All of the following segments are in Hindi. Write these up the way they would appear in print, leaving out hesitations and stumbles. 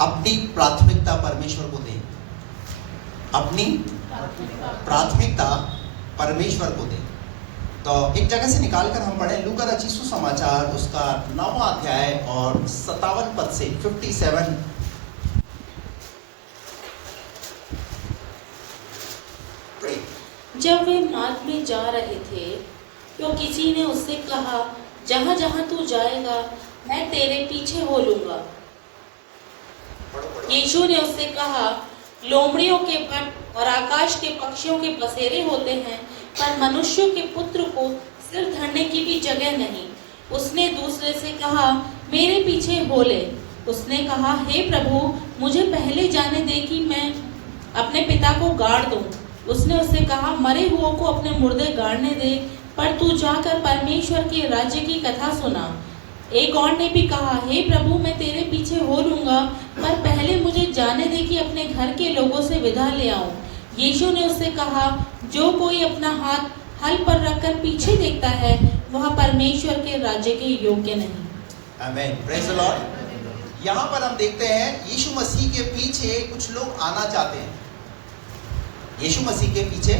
अपनी प्राथमिकता परमेश्वर को दें, अपनी प्राथमिकता परमेश्वर को दें। तो एक जगह से निकालकर हम पढ़ें लूका रचित सुसमाचार उसका 9वां अध्याय और 57 पद से 57। जब वे मार्ग में जा रहे थे तो किसी ने उससे कहा, जहाँ जहाँ तू जाएगा मैं तेरे पीछे हो लूंगा। यीशु ने उससे कहा, लोमड़ियों के भट्ट और आकाश के पक्षियों के बसेरे होते हैं, पर मनुष्यों के पुत्र को सिर धरने की भी जगह नहीं। उसने दूसरे से कहा, मेरे पीछे हो ले। उसने कहा, हे प्रभु, मुझे पहले जाने दे कि मैं अपने पिता को गाड़ दूं। उसने उससे कहा, मरे हुओं को अपने मुर्दे गाड़ने दे, पर तू जाकर परमेश्वर के राज्य की कथा सुना। एक और ने भी कहा, हे प्रभु, मैं तेरे पीछे हो लूंगा, पर पहले मुझे जाने दे कि अपने घर के लोगों से विदा ले आऊं। यीशु ने उससे कहा, जो कोई अपना हाथ हल पर रखकर पीछे देखता है वह परमेश्वर के राज्य के योग्य नहीं। आमीन, प्रेज़ द लॉर्ड। यहाँ पर हम देखते हैं यीशु मसीह के पीछे कुछ लोग आना चाहते हैं। यीशु मसीह के पीछे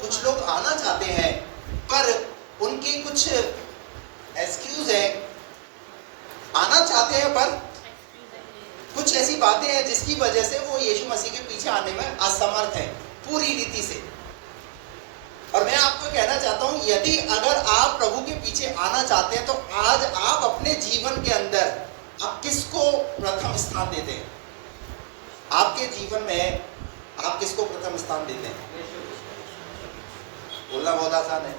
कुछ लोग आना चाहते हैं, पर उनके कुछ एक्सक्यूज है। आना चाहते हैं पर कुछ ऐसी बातें हैं जिसकी वजह से वो यीशु मसीह के पीछे आने में असमर्थ है पूरी रीति से। और मैं आपको कहना चाहता हूं, यदि अगर आप प्रभु के पीछे आना चाहते हैं तो आज आप अपने जीवन के अंदर आप किसको प्रथम स्थान देते हैं? आपके जीवन में आप किसको प्रथम स्थान देते हैं? बोलना बहुत आसान है,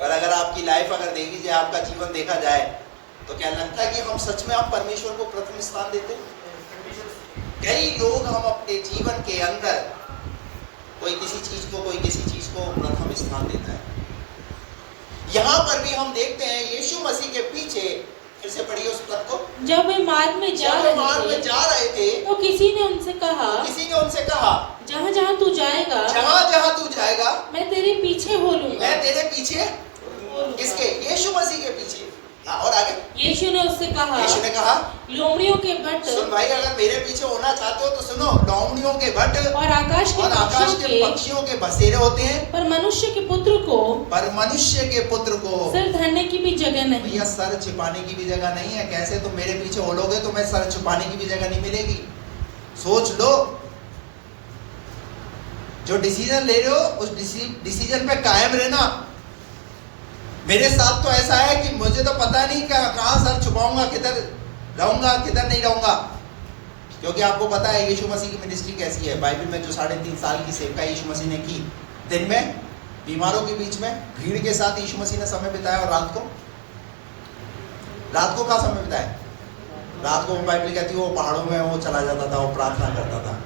पर अगर आपकी लाइफ अगर देखी जाए, आपका जीवन देखा जाए, तो क्या लगता है कि हम सच में हम परमेश्वर को प्रथम स्थान देते हैं? कई लोग हम अपने जीवन के अंदर कोई किसी चीज को प्रथम स्थान देता है। यहाँ पर भी हम देखते हैं यीशु मसीह के पीछे, फिर से पढ़िए उस पद को। जब वे मार्ग में जा रहे थे तो किसी ने उनसे कहा, जहाँ जहाँ तू जाएगा मैं तेरे पीछे हो लूंगा। मैं तेरे पीछे किसके? यीशु मसीह के पीछे। और आगे यीशु ने ने कहा, लोमड़ियों के भट्ट, सुन भाई, अगर मेरे पीछे होना चाहते हो तो सुनो, लोमड़ियों के भट्ट और आकाश के पक्षियों के बसेरे होते हैं, पर मनुष्य के पुत्र को सिर धरने की भी जगह नहीं। भैया, सर छिपाने की भी जगह नहीं है। कैसे तुम मेरे पीछे ओढ़ोगे तो मैं सर छुपाने की भी जगह नहीं मिलेगी। सोच लो, जो डिसीजन ले रहे हो उस डिसीजन पे कायम रहना। मेरे साथ तो ऐसा है कि मुझे तो पता नहीं कहाँ सर छुपाऊंगा, किधर रहूंगा, किधर नहीं रहूंगा, क्योंकि आपको पता है यीशु मसीह की मिनिस्ट्री कैसी है। बाइबल में जो 3.5 साल की सेवकाई यीशु मसीह ने की, दिन में बीमारों के बीच में भीड़ के साथ यीशु मसीह ने समय बिताया, और रात को कहाँ समय बिताया? रात को बाइबल कहती है वो पहाड़ों में वो चला जाता था, वो प्रार्थना करता था।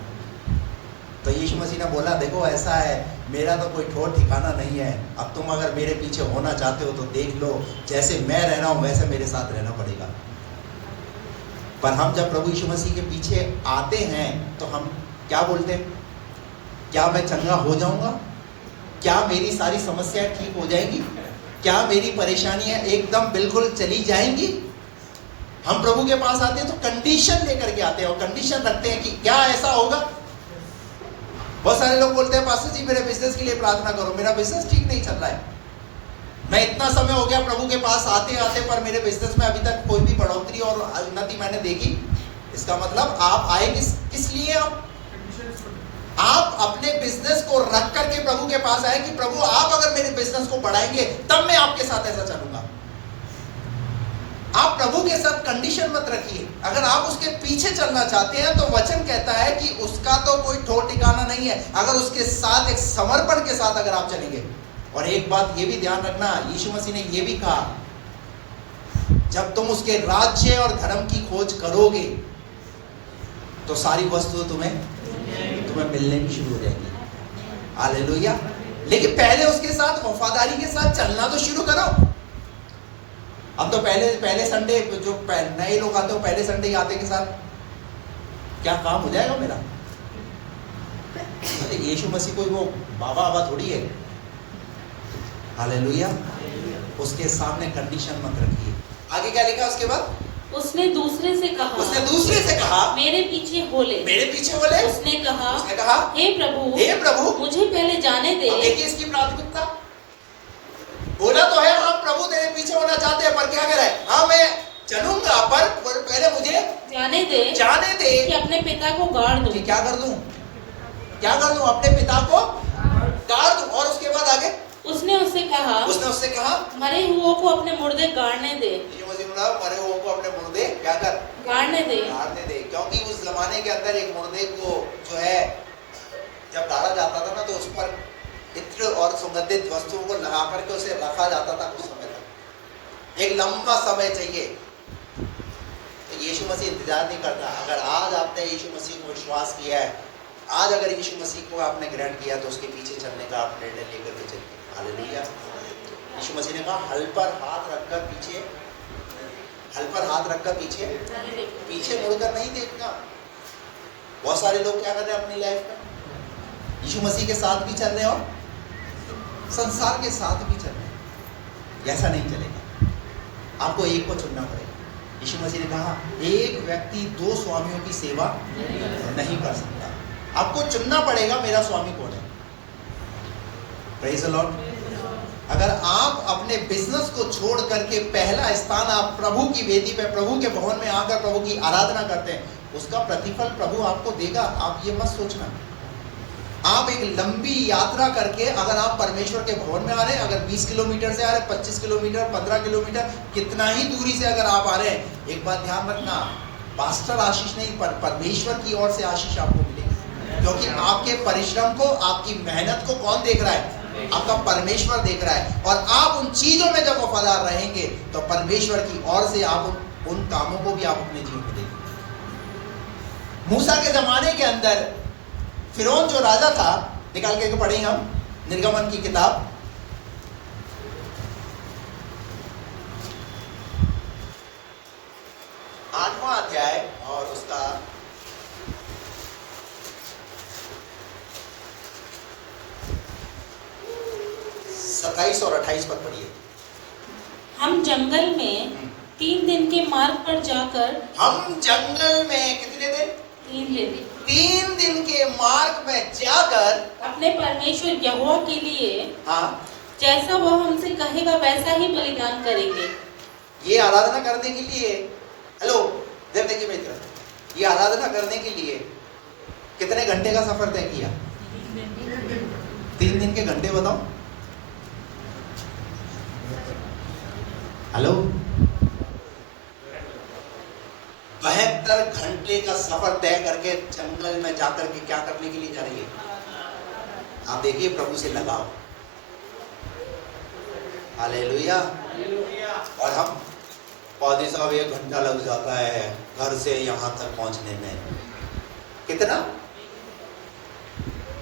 तो यीशु मसीह ने बोला, देखो ऐसा है, मेरा तो कोई ठोर ठिकाना नहीं है। अब तुम अगर मेरे पीछे होना चाहते हो तो देख लो, जैसे मैं रह रहा हूं वैसे मेरे साथ रहना पड़ेगा। पर हम जब प्रभु यीशु मसीह के पीछे आते हैं तो हम क्या बोलते हैं? क्या मैं चंगा हो जाऊंगा? क्या मेरी सारी समस्याएं ठीक हो जाएंगी? क्या मेरी परेशानियां एकदम बिल्कुल चली जाएंगी? हम प्रभु के पास आते हैं तो कंडीशन लेकर के आते हैं, और कंडीशन रखते हैं कि क्या ऐसा होगा। बहुत सारे लोग बोलते हैं, पास्टर जी मेरे बिजनेस के लिए प्रार्थना करो, मेरा बिजनेस ठीक नहीं चल रहा है। मैं इतना समय हो गया प्रभु के पास आते आते, पर मेरे बिजनेस में अभी तक कोई भी बढ़ोतरी और उन्नति मैंने देखी। इसका मतलब आप आए किस लिए? आप अपने बिजनेस को रख करके प्रभु के पास आए कि प्रभु आप अगर मेरे बिजनेस को बढ़ाएंगे तब मैं आपके साथ ऐसा चलूंगा। आप प्रभु के साथ कंडीशन मत रखिए। अगर आप उसके पीछे चलना चाहते हैं तो वचन कहता है कि उसका तो कोई ठोर ठिकाना नहीं है, अगर उसके साथ एक समर्पण के साथ अगर आप चलेंगे। और एक बात ये भी ध्यान रखना, यीशु मसीह ने ये भी कहा, जब तुम उसके राज्य और धर्म की खोज करोगे तो सारी वस्तु तुम्हें मिलने भी शुरू हो जाएगी। हालेलुया। लेकिन पहले उसके साथ वफादारी के साथ चलना तो शुरू करो। अब तो पहले संडे जो नए लोग आते हो, पहले संडे आते के साथ क्या काम हो जाएगा मेरा? अरे यीशु मसीह कोई वो बाबा थोड़ी है। हालेलुया। उसके सामने कंडीशन मत रखिए। आगे क्या लिखा उसके बाद? उसने दूसरे से कहा मेरे पीछे हो ले। मेरे पीछे बोले। उसने कहा हे प्रभु मुझे पहले जाने दे। अब देखिए इसकी प्राथमिकता। बोला तो है हाँ प्रभु तेरे पीछे होना चाहते हैं, पर क्या कह रहा है? हाँ मैं चलूंगा, पर पहले मुझे जाने दे कि अपने पिता को गाड़ दूं। क्या कर दूं? अपने पिता को गाड़ दूं। और उसके बाद आगे उसने उससे कहा मरे हुओं को अपने मुर्दे गाड़ने दे। मरे हुओं को अपने मुर्दे क्या कर? गाड़ने दे। क्योंकि उस जमाने के अंदर एक मुर्दे को जो है जब गाड़ा जाता था ना, तो उस पर इत्र और सुगंधित वस्तुओं को लगा करके उसे रखा जाता था कुछ समय तक। एक लंबा समय चाहिए। तो यीशु मसीह इंतजार नहीं करता। अगर आज आपने यीशु मसीह को विश्वास किया है, आज अगर यीशु मसीह को आपने ग्रहण किया, तो उसके पीछे चलने का आप निर्णय लेकर के चलिए। हालेलुया। यीशु मसीह ने कहा हल पर हाथ रखकर पीछे मुड़कर नहीं देखना। बहुत सारे लोग क्या कर रहे हैं अपनी लाइफ में? यीशु मसीह के साथ भी चल रहे हैं और संसार के साथ भी चल रहे हैं। ऐसा नहीं चलेगा। आपको एक को चुनना पड़ेगा। यीशु मसीह ने कहा एक व्यक्ति दो स्वामियों की सेवा नहीं कर सकता। आपको चुनना पड़ेगा मेरा स्वामी कौन है। Praise the Lord. अगर आप अपने बिजनेस को छोड़ करके पहला स्थान आप प्रभु की वेदी पे, प्रभु के भवन में आकर प्रभु की आराधना करते हैं, उसका प्रतिफल प्रभु आपको देगा। आप ये मत सोचना। आप एक लंबी यात्रा करके अगर आप परमेश्वर के भवन में आ रहे हैं, अगर 20 किलोमीटर से आ रहे हैं, 25 किलोमीटर, 15 किलोमीटर, कितना ही दूरी से अगर आप आ रहे हैं, एक बात ध्यान रखना, पास्टर आशीष नहीं, पर परमेश्वर की ओर से आशीष आपको मिलेगी। क्योंकि आपके परिश्रम को, आपकी मेहनत को कौन देख रहा है? आपका परमेश्वर देख रहा है। और आप उन चीजों में जब वफादार रहेंगे, तो परमेश्वर की ओर से आप उन कामों को भी आप अपने जीवन में देखेंगे। मूसा के जमाने के अंदर फिरौन जो राजा था, निकाल के पढ़ेंगे हम निर्गमन की किताब, आठवां अध्याय और उसका 27 और 28 पद पढ़िए। हम जंगल में 3 दिन के मार्ग पर जाकर, कितने दिन? 3 दिन। 3 दिन के मार्ग में जाकर अपने परमेश्वर यहोवा के लिए जैसा वह हमसे कहेगा वैसा ही बलिदान करेंगे। ये आराधना करने के लिए, हेलो देर देखिए मेरी तरफ, ये आराधना करने के लिए कितने घंटे का सफर तय किया? 3 दिन के घंटे बताओ। हेलो, 72 घंटे का सफर तय करके जंगल में जाकर के क्या करने के लिए जा रही है? आप देखिए प्रभु से लगाओ। हालेलुया। और हम पौधे साहब 1 घंटा लग जाता है घर से यहाँ तक पहुंचने में। कितना?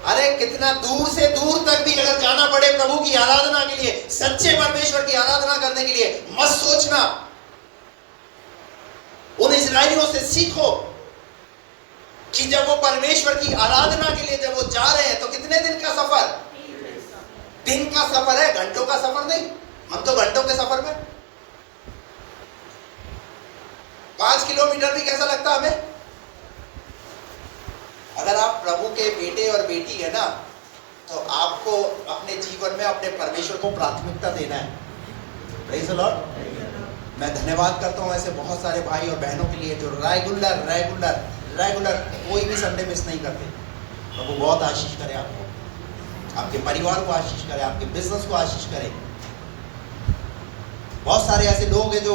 अरे कितना दूर से दूर तक भी अगर जाना पड़े प्रभु की आराधना के लिए, सच्चे परमेश्वर की आराधना करने के लिए, मत सोचना। उन इस्राएलियों से सीखो कि जब वो परमेश्वर की आराधना के लिए जब वो जा रहे हैं, तो कितने दिन का सफर? दिन का सफर है, घंटों का सफर नहीं। हम तो घंटों के सफर में 5 किलोमीटर भी कैसा लगता हमें? अगर आप प्रभु के बेटे और बेटी है ना, तो आपको अपने जीवन में अपने परमेश्वर को प्राथमिकता देना है। Praise the Lord. मैं धन्यवाद करता हूँ ऐसे बहुत सारे भाई और बहनों के लिए जो रेगुलर कोई भी संडे मिस नहीं करते। प्रभु बहुत आशीष करे आपको, आपके परिवार को आशीष करे, आपके बिजनेस को आशीष करे। बहुत सारे ऐसे लोग हैं जो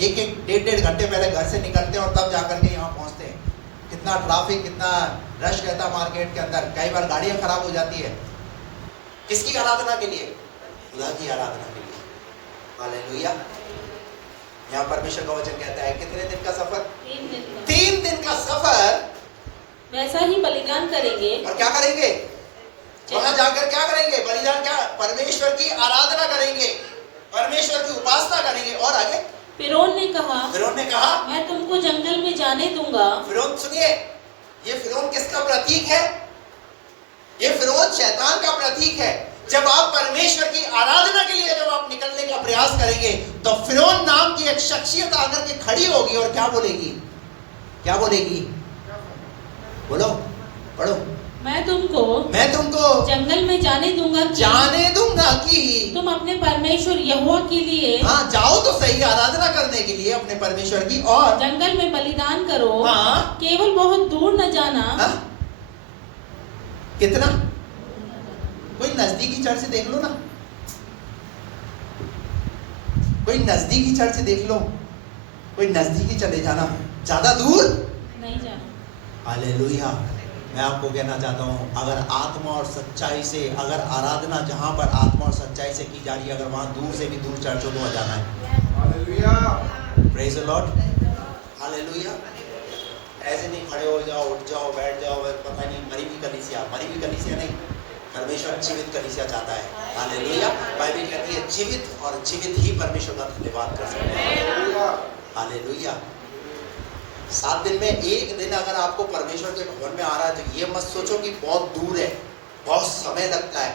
1-1, 1.5 घंटे पहले घर से निकलते हैं और तब जाकर के यहाँ पहुँचते हैं। कितना ट्रैफिक, कितना रश रहता है मार्केट के अंदर, कई बार गाड़ियाँ खराब हो जाती है। किसकी आराधना के लिए? खुदा की आराधना के लिए। हालेलुया। यहाँ परमेश्वर का वचन कहता है कितने दिन का सफर? 3 दिन का सफर। वैसा ही बलिदान करेंगे। और क्या करेंगे? वहां जाकर क्या करेंगे? बलिदान क्या? परमेश्वर की आराधना करेंगे, परमेश्वर की उपासना करेंगे। और आगे फिरौन ने कहा मैं तुमको जंगल में जाने दूंगा। फिरौन, सुनिए, ये फिरौन किसका प्रतीक है? ये फिरौन शैतान का प्रतीक है। जब आप परमेश्वर की आराधना के लिए जब आप निकलने का प्रयास करेंगे तो फिरौन नाम की एक शख्सियत आकर के खड़ी होगी और क्या बोलेगी? क्या बोलेगी? बोलो, पढ़ो। मैं तुमको जंगल में जाने दूंगा कि तुम अपने परमेश्वर यहोवा के लिए हाँ जाओ तो सही आराधना करने के लिए अपने परमेश्वर की, और जंगल में बलिदान करो। हाँ, केवल बहुत दूर न जाना। हाँ? कितना? कोई नजदीकी चर्च देख लो ना, कोई नजदीकी चर्च देख लो, कोई नजदीकी चले जाना, ज्यादा दूर नहीं जाना। हालेलुया। मैं आपको कहना चाहता हूँ, अगर आत्मा और सच्चाई से, अगर आराधना जहाँ पर आत्मा और सच्चाई से की जा रही है, अगर वहाँ दूर से भी दूर चर्च हो तो वहाँ जाना है। Hallelujah, praise the Lord, hallelujah. ऐसे नहीं खड़े हो जाओ, उठ जाओ, बैठ जाओ, पता नहीं मरी हुई कलीसिया नहीं, परमेश्वर जीवित कलीसिया चाहता है। हालेलुया। बाइबल कहती है जीवित, और जीवित ही परमेश्वर का धन्यवाद कर सकते हैं। हालेलुया। 7 दिन में एक दिन अगर आपको परमेश्वर के भवन में आ रहा है तो ये मत सोचो कि बहुत दूर है, बहुत समय लगता है।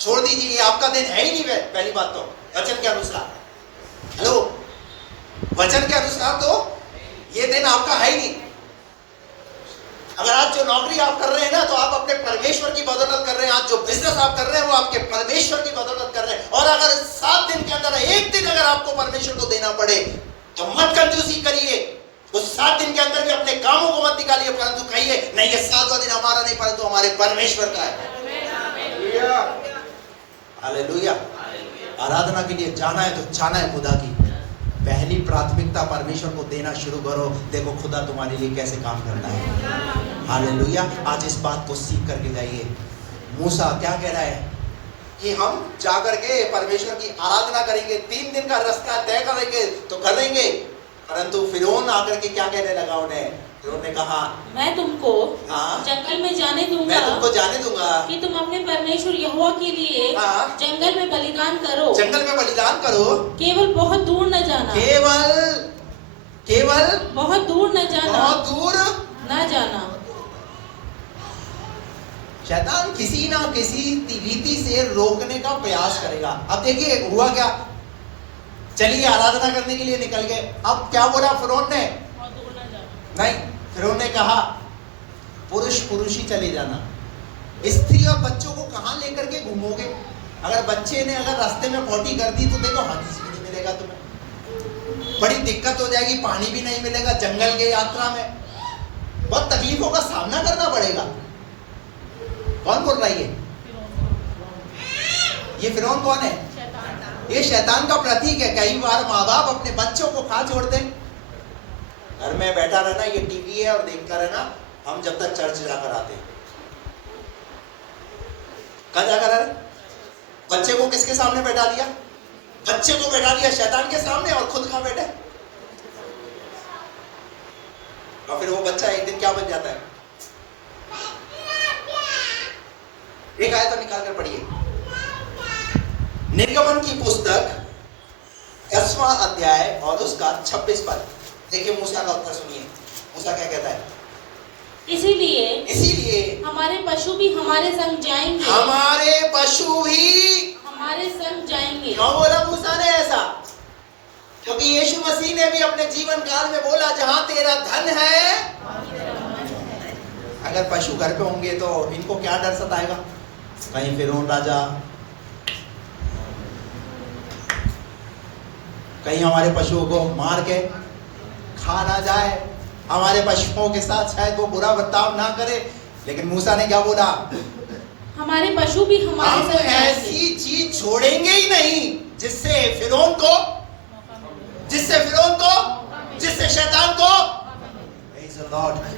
छोड़ दीजिए, ये आपका दिन है ही नहीं। पहली बात तो वचन के अनुसार, हेलो, वचन के अनुसार तो ये दिन आपका है ही नहीं। अगर आज जो नौकरी आप कर रहे हैं ना, तो आप अपने परमेश्वर की बदौलत कर रहे हैं। आज जो बिजनेस आप कर रहे हैं वो आपके परमेश्वर की बदौलत कर रहे हैं। और अगर 7 दिन के अंदर एक दिन अगर आपको परमेश्वर को देना पड़े तो मत कंजूसी करिए। उस 7 दिन के अंदर भी अपने कामों को मत निकालिए, परंतु कहिए नहीं, ये 7वां दिन हमारा नहीं परंतु हमारे परमेश्वर का है। हालेलुया। आराधना के लिए जाना है तो जाना है खुदा की। पहली प्राथमिकता परमेश्वर को देना शुरू करो, देखो खुदा तुम्हारे लिए कैसे काम करता है। हालेलुया। आज इस बात को सीख करके जाइए। मूसा क्या कह रहा है कि हम जाकर के परमेश्वर की आराधना करेंगे, 3 दिन का रास्ता तय करेंगे तो करेंगे, परंतु फिरौन आकर के क्या कहने लगा उन्हें? फिरौन ने कहा मैं तुमको जंगल में जाने दूंगा कि तुम अपने परमेश्वर यहोवा के लिए जंगल में बलिदान करो। केवल बहुत दूर न जाना। केवल बहुत दूर न जाना। शैतान किसी ना किसी रीति से रोकने का प्रयास करेगा। अब देखिए हुआ क्या, चलिए आराधना करने के लिए निकल गए। अब क्या बोला फिरौन ने? नहीं, फिरौन ने कहा पुरुष ही चले जाना, स्त्री और बच्चों को कहां लेकर के घूमोगे? अगर बच्चे ने अगर रास्ते में पोटी कर दी तो देखो हदीस भी नहीं मिलेगा तुम्हें, बड़ी दिक्कत हो जाएगी, पानी भी नहीं मिलेगा, जंगल के यात्रा में बहुत तकलीफों का सामना करना पड़ेगा। कौन बोल रहा है ये फिरौन कौन है? ये शैतान का प्रतीक है। कई बार माँ बाप अपने बच्चों को कहाँ छोड़ दें? घर में बैठा रहना, ये टीवी है और देखता रहना, हम जब तक चर्च जाकर आते। कहाँ जाकर आ रहे? बच्चे को किसके सामने बैठा दिया? बच्चे को बैठा दिया शैतान के सामने, और खुद कहाँ बैठे? और फिर वो बच्चा एक दिन क्या बन जाता है? एक आयत निकाल कर पढ़िए, निर्गमन की पुस्तक 10वां अध्याय और उसका 26 पद। देखिए मूसा का उत्तर सुनिए। मूसा क्या कहता है? इसीलिए हमारे पशु भी हमारे संग जाएंगे। क्यों बोला मूसा ने ऐसा? क्योंकि यीशु मसीह ने भी अपने जीवन काल में बोला, जहां तेरा धन है। अगर पशु घर पे होंगे तो इनको क्या डर सताएगा? कहीं फिरौन राजा, कहीं हमारे पशुओं को मार के खा ना जाए, हमारे पशुओं के साथ शायद वो बुरा बर्ताव ना करे। लेकिन मूसा ने क्या बोला? हमारे पशु भी हमारे साथ ऐसी चीज छोड़ेंगे ही नहीं जिससे फिरौन को, जिससे शैतान को।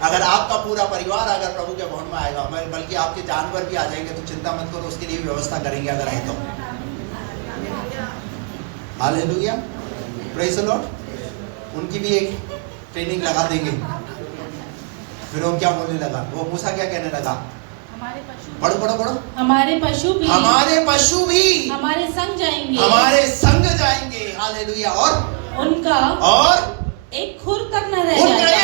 अगर आपका पूरा परिवार अगर प्रभु के भवन में आएगा, बल्कि आपके जानवर भी आ जाएंगे तो चिंता मत करो, उसके लिए व्यवस्था करेंगे अगर है तो। Hallelujah, praise the Lord. उनकी भी एक ट्रेनिंग लगा देंगे। फिर वो क्या बोलने लगा? वो मूसा क्या कहने लगा? पढ़ो। हमारे पशु भी हमारे संग जाएंगे। हालेलुया। और उनका और एक खुर तक न रह उनका जाएगा।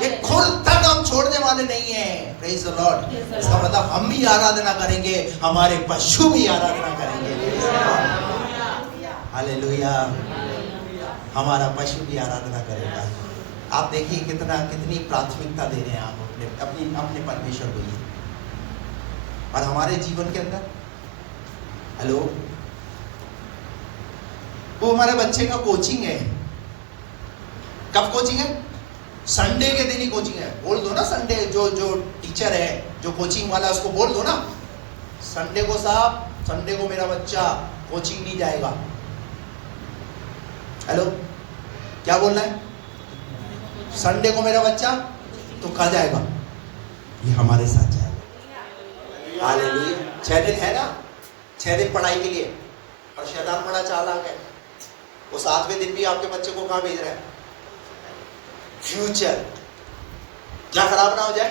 एक खुर तक हम छोड़ छोड़ने वाले नहीं है। Praise the Lord. इसका मतलब हम भी आराधना करेंगे, हमारे पशु भी आराधना करेंगे। हालेलुया। हमारा पशु भी आराधना करेगा। आप देखिए कितनी प्राथमिकता दे रहे हैं आप अपने परमेश्वर को ये। और हमारे जीवन के अंदर हेलो, वो हमारे बच्चे का कोचिंग है। कब कोचिंग है? संडे के दिन ही कोचिंग है। बोल दो ना संडे, जो टीचर है, जो कोचिंग वाला, उसको बोल दो ना संडे को, साहब संडे को मेरा बच्चा कोचिंग नहीं जाएगा। हेलो, क्या बोलना है? संडे को मेरा बच्चा तो कहाँ जाएगा? ये हमारे साथ जाएगा। हालेलुया। 6 दिन है ना, 6 दिन पढ़ाई के लिए, और शैतान बड़ा चालाक है। वो 7वें दिन भी आपके बच्चे को कहाँ भेज रहा है? फ्यूचर क्या खराब ना हो जाए,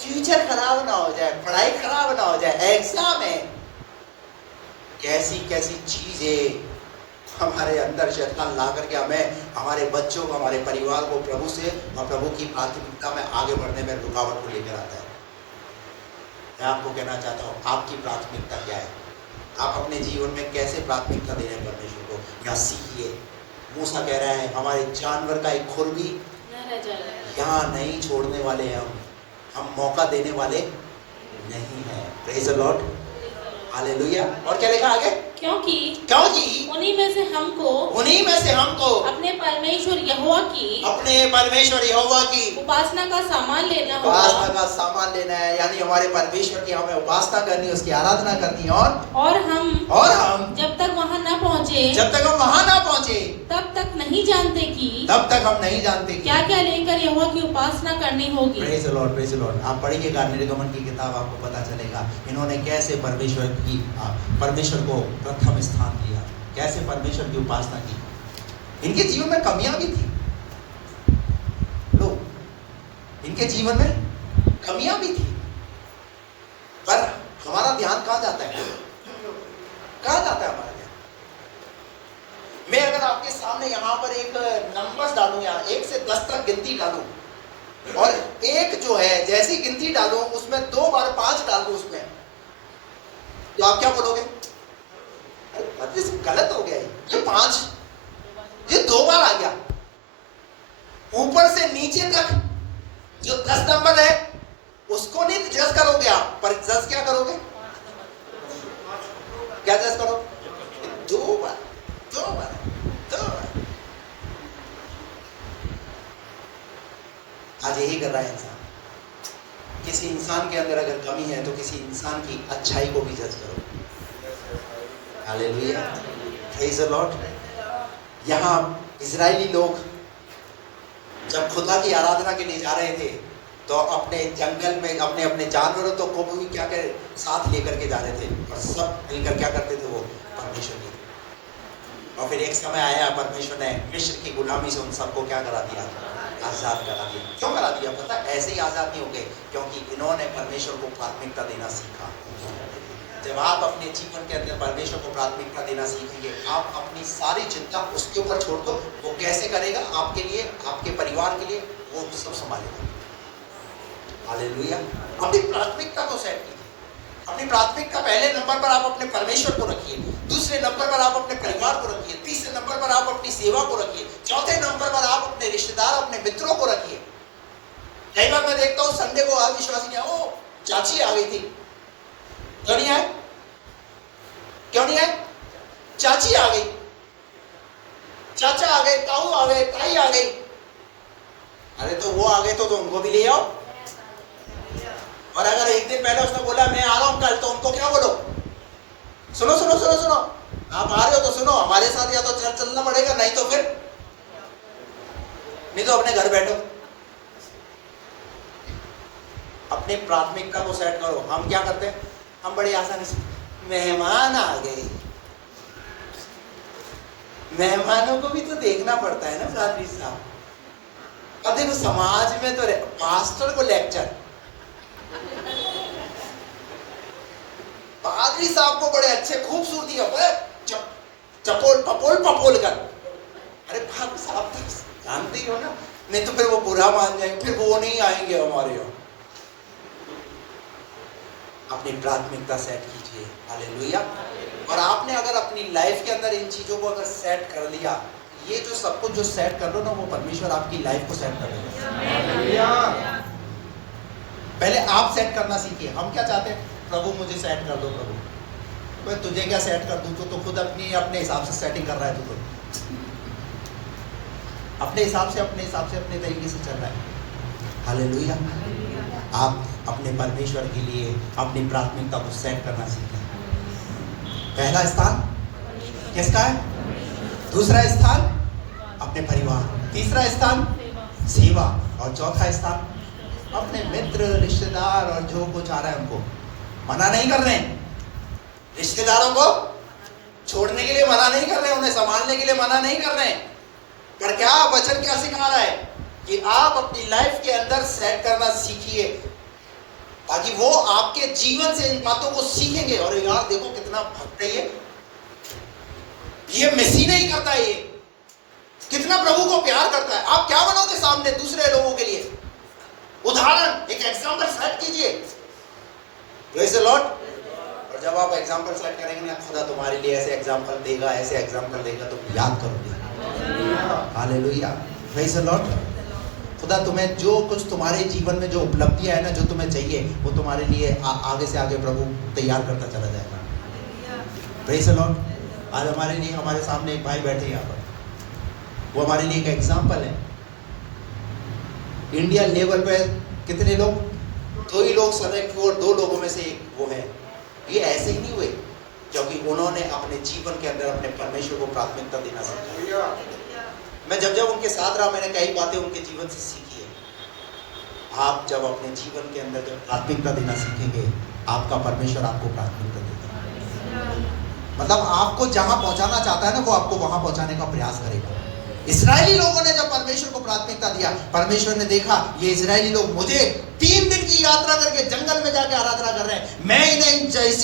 फ्यूचर खराब ना हो जाए, पढ़ाई खराब ना हो जाए, एग्जाम है। कैसी कैसी चीजें हमारे अंदर शैतान ला करके हमें, हमारे बच्चों को, हमारे परिवार को प्रभु से और प्रभु की प्राथमिकता में आगे बढ़ने में रुकावट को लेकर आता है। मैं आपको कहना चाहता हूँ, आपकी प्राथमिकता क्या है? आप अपने जीवन में कैसे प्राथमिकता दे रहे हैं परमेश्वर को? या सीखिए। मूसा कह रहा है, हमारे जानवर का एक खुर भी यहाँ नहीं छोड़ने वाले हैं हम मौका देने वाले नहीं है। Praise the Lord. हालेलुया। और क्या लिखा आगे? क्योंकि उन्हीं में से हमको अपने परमेश्वर यहोवा की उपासना का सामान लेना है। यानी हमारे परमेश्वर की हमें उपासना करनी है, उसकी आराधना करनी है। और हम जब तक वहां ना पहुंचे तब तक हम नहीं जानते कि क्या क्या लेकर यहोवा की उपासना करनी होगी। Praise the Lord, praise the Lord. आप पढ़िएगा निर्गमन की किताब, आपको पता चलेगा इन्होंने कैसे परमेश्वर को प्रथम स्थान दिया, कैसे परमेश्वर की उपासना की। इनके जीवन में कमियां भी थी, इनके जीवन में कमियां भी थी, पर हमारा ध्यान कहां जाता है? हमारा ध्यान? मैं अगर आपके सामने यहाँ पर एक नंबर्स डालूं, यहाँ 1 से 10 तक गिनती डालूं, और एक जो है जैसी गिनती डालूं उसमें 2 बार 5 डाल दूं उसमें, तो आप क्या बोलोगे? अरे गलत हो गया, ये 5, ये 2 बार आ गया। ऊपर से नीचे तक जो 10 नंबर है उसको नहीं जज करोगे आप, पर जज क्या करोगे? क्या जज करोगे? 2 बार। आज यही कर रहा है इंसान। किसी इंसान के अंदर अगर कमी है तो किसी इंसान की अच्छाई को भी जज करो। Hallelujah, praise the Lord. यहाँ इजरायली लोग जब खुदा की आराधना के लिए जा रहे थे तो अपने जंगल में अपने जानवरों तो को भी क्या कर साथ लेकर के जा रहे थे, और सब मिलकर क्या करते थे? वो परमेश्वर की। और फिर एक समय आया, परमेश्वर ने मिस्र की गुलामी से उन सबको क्या करा दिया? आजाद करा दिया। क्यों करा दिया पता? ऐसे ही आजाद नहीं हो गए, क्योंकि इन्होंने परमेश्वर को प्राथमिकता देना सीखा। जब आप अपने जीवन के अंदर परमेश्वर को प्राथमिकता देना सीखेंगे, आप अपनी सारी चिंता उसके ऊपर छोड़ दो। वो कैसे करेगा? आपके लिए, आपके परिवार के लिए वो सब संभालेगा। हालेलुया। अपनी प्राथमिकता को सेट कीजिए। अपनी प्राथमिकता पहले नंबर पर आप अपने परमेश्वर को रखिए, दूसरे नंबर पर आप अपने परिवार को रखिए, तीसरे नंबर पर आप अपनी सेवा को रखिए, चौथे नंबर पर आप अपने रिश्तेदार, अपने मित्रों को रखिए। कई बार मैं देखता हूँ संडे को अविश्वासी ने, ओ चाची आ गई थी, क्यों नहीं आए? चाची आ गई, चाचा आ गए, ताऊ आ गए, ताई आ गई। अरे तो वो आ गए तो उनको भी ले आओ। और अगर एक दिन पहले उसने बोला मैं आ रहा हूं कल, तो उनको क्या बोलो? सुनो, आप आ रहे हो तो सुनो, हमारे साथ या तो चलना पड़ेगा, नहीं तो अपने घर बैठो। अपनी प्राथमिकता को सेट करो। हम क्या करते हैं? हम बड़ी आसानी से, मेहमान आ गए, मेहमानों को भी तो देखना पड़ता है ना पादरी साहब। अब देखो समाज में तो पास्टर को लेक्चर, पादरी साहब को बड़े अच्छे खूबसूरती चपोल पपोल कर। अरे भाई साहब जानते ही हो ना, नहीं तो फिर वो बुरा मान जाएंगे, फिर वो नहीं आएंगे हमारे यहाँ। अपनी प्राथमिकता सेट कीजिए। हालेलुया। और आपने अगर अपनी लाइफ के अंदर इन चीजों को अगर सेट कर लिया, ये जो सब कुछ जो सेट कर लो ना, वो परमेश्वर आपकी लाइफ को सेट कर देगा। पहले आप सेट करना सीखिए। हम क्या चाहते हैं? प्रभु मुझे सेट कर दो प्रभु। भाई तुझे क्या सेट कर दूं? तो खुद अपने हिसाब से सेटिंग कर रहा है। तू अपने हिसाब से अपने तरीके से चल रहा है। हालेलुया। आप अपने परमेश्वर के लिए अपनी प्राथमिकता को सेट करना सीखें। पहला स्थान किसका है? दूसरा स्थान अपने परिवार, तीसरा स्थान सेवा, और चौथा स्थान अपने मित्र, रिश्तेदार और जो कुछ आ रहा है उनको मना नहीं कर रहे हैं। रिश्तेदारों को छोड़ने के लिए मना नहीं कर रहे हैं, उन्हें संभालने के लिए मना नहीं कर रहे हैं। पर क्या वचन क्या सिखा रहा है कि आप अपनी लाइफ के अंदर सेट करना सीखिए, ताकि वो आपके जीवन से इन बातों को सीखेंगे। और यार देखो कितना भक्त है ये मसीह नहीं करता है, ये कितना प्रभु को प्यार करता है। आप क्या बनोगे सामने दूसरे लोगों के लिए? उदाहरण, एक एग्जाम्पल सेट कीजिए। Praise the Lord. और जब आप एग्जाम्पल सेट करेंगे ना, खुदा तुम्हारे लिए ऐसे एग्जाम्पल देगा, ऐसे एग्जाम्पल देगा, तो याद करोगे। हालेलुया। Praise the Lord. खुदा तुम्हें जो कुछ तुम्हारे जीवन में जो उपलब्धियां है ना, जो तुम्हें चाहिए, वो तुम्हारे लिए आगे से आगे प्रभु तैयार करता चला जाएगा। Praise the Lord. आज हमारे लिए, हमारे सामने एक भाई बैठे यहाँ पर, वो हमारे लिए एक एग्जाम्पल है। इंडिया लेवल पे कितने लोग? 2 ही लोग सेलेक्ट हुए और 2 लोगों में से एक वो है। ये ऐसे ही नहीं हुए, क्योंकि उन्होंने अपने जीवन के अंदर अपने परमेश्वर को प्राथमिकता देना सीखा। मैं जब उनके साथ रहा, मैंने कई बातें उनके जीवन से सीखी है। आप जब अपने जीवन के अंदर जब प्राथमिकता देना सीखेंगे, आपका परमेश्वर आपको प्राथमिकता देगा। मतलब आपको जहां पहुंचाना चाहता है ना, वो आपको वहां पहुंचाने का प्रयास करेगा। इस्राएली लोगों ने जब परमेश्वर को प्राथमिकता दिया, परमेश्वर ने देखा ये इस्राएली लोग मुझे 3 दिन की यात्रा करके जंगल में जाके आराधना कर रहे हैं, मैं इन्हें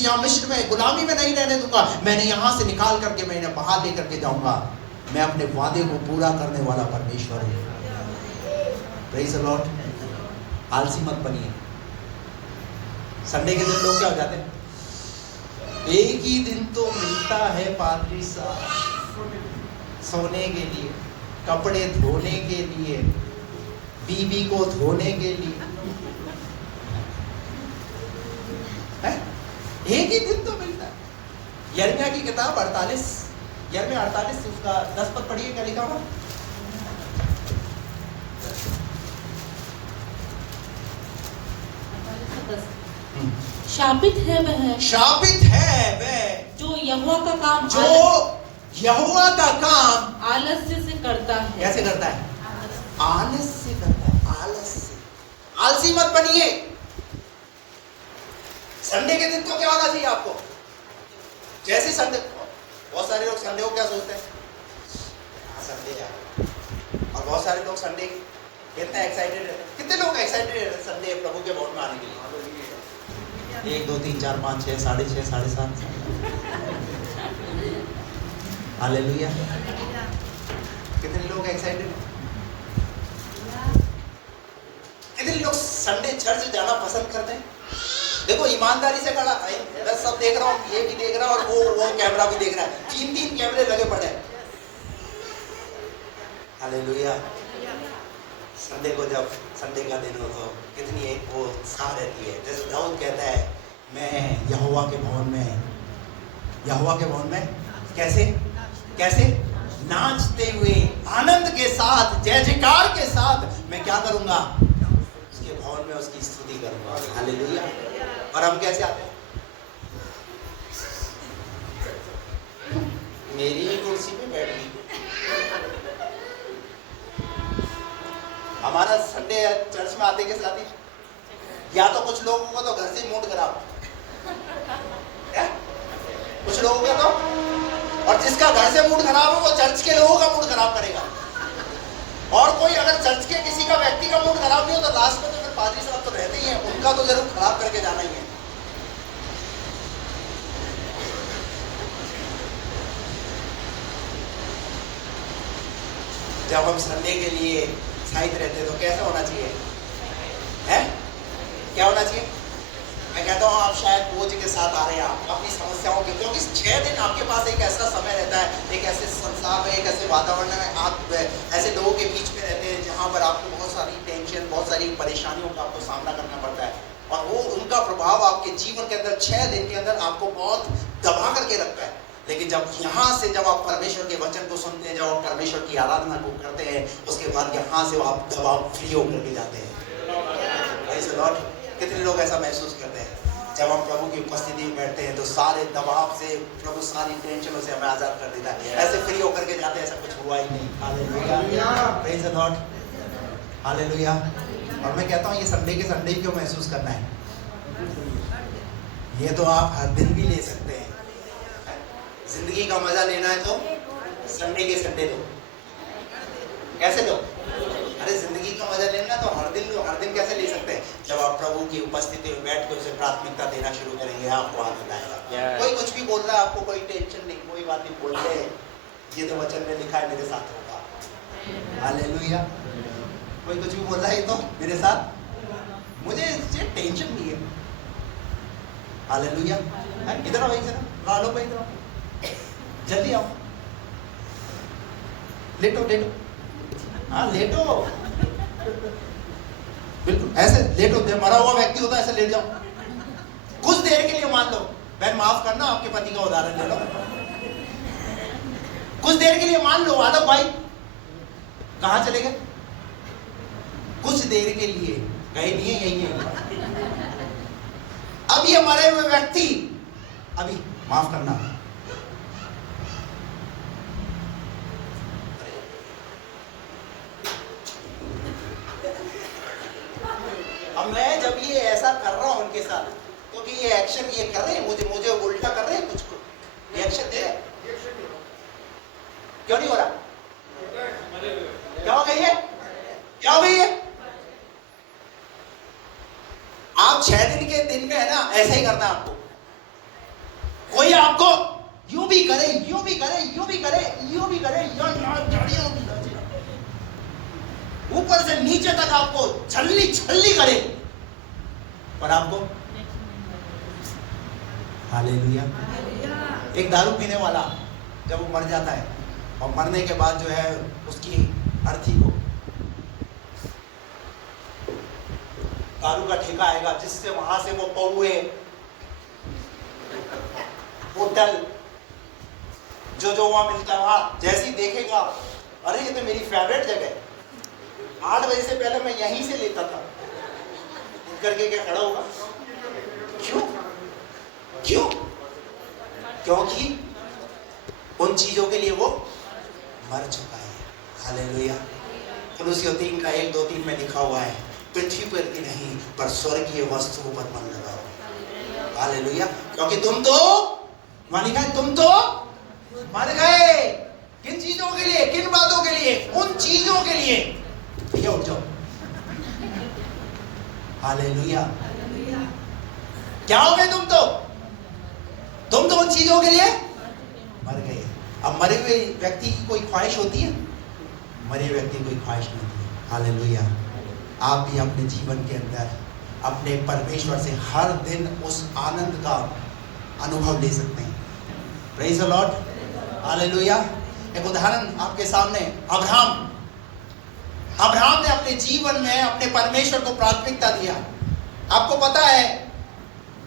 यहाँ मिस्र में गुलामी में नहीं रहने दूंगा, मैंने यहाँ से निकाल करके मैं इन्हें बाहर लेकर के जाऊंगा। मैं अपने वादे को पूरा करने वाला परमेश्वर हूँ। Praise the Lord. आलसी मत बनिए। संडे के दिन लोग क्या हो जाते हैं? एक ही दिन तो मिलता है पादरी साहब सोने के लिए, कपड़े धोने के लिए, बीबी को धोने के लिए। है? एक ही दिन तो मिलता है। यिर्मयाह की किताब 48, यिर्मयाह 48 उसका 10 पद पढ़िए, क्या लिखा हुआ? शापित है वह जो यहोवा का काम आलस्य से करता है। कैसे करता है? आलस से करता है। आलस से। आलसी मत बनिए। संडे के दिन तो क्या होना चाहिए आपको? जैसे संडे, बहुत सारे लोग संडे को क्या सोचते हैं? संडे है। और बहुत सारे लोग संडे कितना एक्साइटेड है। कितने लोग एक्साइटेड है संडे प्रभु के भवन में आने के लिए? 1 2 3 4 5 6 6.5 7.5। हालेलुया। कितने लोग एक्साइटेड हैं? कितने लोग संडे चर्च जाना पसंद करते हैं? देखो ईमानदारी से खड़ा, मैं सब देख रहा हूँ, ये भी देख रहा हूँ और वो कैमरा भी देख रहा है। 3 कैमरे लगे पड़े हैं। हालेलुया। संडे को जब संडे का दिन हो तो कितनी एक वो उत्साह रहती है। जैसे दाऊद कहता है, मैं यहोवा के भवन में कैसे नाचते हुए आनंद के साथ, जय जयकार के साथ मैं क्या करूंगा? उसके भवन में उसकी स्तुति करूंगा। हालेलुया। और हम कैसे आते हैं? मेरी ही कुर्सी पे बैठ गई। हमारा संडे चर्च में आते के साथ ही या तो कुछ लोगों को तो घर से मूड खराब, कुछ लोगों का तो, और जिसका घर से मूड खराब है वो चर्च के लोगों का मूड खराब करेगा। और कोई अगर चर्च के किसी का व्यक्ति का मूड खराब नहीं हो तो लास्ट में तो फिर पादरी साहब तो रहते ही हैं, उनका तो जरूर खराब करके जाना ही है। जब हम संडे के लिए उत्साहित रहते तो कैसा होना चाहिए? है क्या होना चाहिए? मैं कहता हूँ आप शायद बोझ के साथ आ रहे हैं, आप अपनी समस्याओं के, क्योंकि 6 दिन आपके पास एक ऐसा समय रहता है, एक ऐसे संसार में, एक ऐसे वातावरण में आप ऐसे लोगों के बीच में रहते हैं जहाँ पर आपको बहुत सारी टेंशन, बहुत सारी परेशानियों का आपको सामना करना पड़ता है, और वो उनका प्रभाव आपके जीवन के अंदर 6 दिन के अंदर आपको बहुत दबा करके रखता है। लेकिन जब यहाँ से जब आप परमेश्वर के वचन को सुनते हैं, जब आप परमेश्वर की आराधना को करते हैं, उसके बाद यहाँ से आप दबाव फ्री होकर के जाते हैं। Praise the Lord। कितने लोग ऐसा महसूस करते हैं जब हम प्रभु की उपस्थिति में बैठते हैं तो सारे दबाव से प्रभु सारी टेंशनों से हमें आजाद कर देता है, ऐसे फ्री होकर के जाते हैं, ऐसा कुछ हुआ ही नहीं। Hallelujah, praise the Lord, hallelujah. और मैं कहता हूँ ये संडे के संडे क्यों महसूस करना है, ये तो आप हर दिन भी ले सकते हैं। जिंदगी का मजा लेना है तो संडे के संडे लो। कैसे लो? अरे जिंदगी का मजा लेना तो हर दिन लो। हर दिन कैसे ले सकते हैं? जब आप प्रभु की उपस्थिति में बैठ कर उसे प्राथमिकता देना शुरू करेंगे, आपको आनंद आएगा। कोई कुछ भी बोल रहा है, आपको कोई टेंशन नहीं, कोई बात नहीं, बोल रहे हैं ये तो वचन में लिखा है मेरे साथ होगा। हालेलुया। कोई कुछ भी बोल रहा है तो मेरे साथ, मुझे इससे टेंशन नहीं है। हालेलुया। इधर आओ, इधर लो भाई, इधर आओ, जल्दी आओ, लेटो लेटो, हाँ लेटो, बिल्कुल ऐसे लेटो। मरा हुआ व्यक्ति होता है ऐसे लेट जाओ। कुछ देर के लिए मान लो, बहन माफ करना, आपके पति का उदाहरण ले लो। कुछ देर के लिए मान लो, आदम भाई कहां चले गए? कुछ देर के लिए गए नहीं है, यही है। अब ये मरे हुए व्यक्ति, अभी माफ करना, अब मैं जब ये ऐसा कर रहा हूं उनके साथ, क्योंकि ये एक्शन ये कर रहे हैं, मुझे उल्टा कर रहे हैं, कुछ रिएक्शन दे रहे हैं। क्यों नहीं हो रहा? क्या हो गई है? क्या हो गई है? आप 6 दिन के दिन में है ना, ऐसा ही करना है आपको। कोई आपको यूं भी करे, यूं भी करे, यूं भी करे, यूं भी करे, ऊपर से नीचे तक आपको छल्ली छल्ली करे, पर आपको हालेलुया। एक दारू पीने वाला जब वो मर जाता है और मरने के बाद जो है उसकी अर्थी को दारू का ठेका आएगा, जिससे वहां से वो पौए, होटल जो वहां मिलता है, वहां जैसे ही देखेगा, अरे ये तो मेरी फेवरेट जगह है, 8 बजे से पहले मैं यहीं से लेता था, करके क्या खड़ा होगा? क्यों? क्यों? क्योंकि उन चीजों के लिए वो मर चुका है। हालेलुया। कुलुस्सियों 3 का 1, 2, 3 में लिखा हुआ है, पृथ्वी पर की नहीं पर स्वर्गीय वस्तुओं पर मन लगाओ। हालेलुया। क्योंकि तुम तो वहां लिखा है, तुम तो मर गए। किन चीजों के लिए? किन बातों के लिए? उन चीजों के लिए। भैया उठ जाओ। हालेलुया। क्या हो गए तुम तो? तुम तो उन चीजों के लिए मर गए। अब मरे हुए व्यक्ति की कोई ख्वाहिश होती है? मरे व्यक्ति की कोई ख्वाहिश नहीं होती है। हालेलुया। आप भी अपने जीवन के अंदर अपने परमेश्वर से हर दिन उस आनंद का अनुभव ले सकते हैं। Praise the Lord. हालेलुया। एक उदाहरण आपके सामने, अब्राहम ने अपने जीवन में अपने परमेश्वर को प्राथमिकता दिया। आपको पता है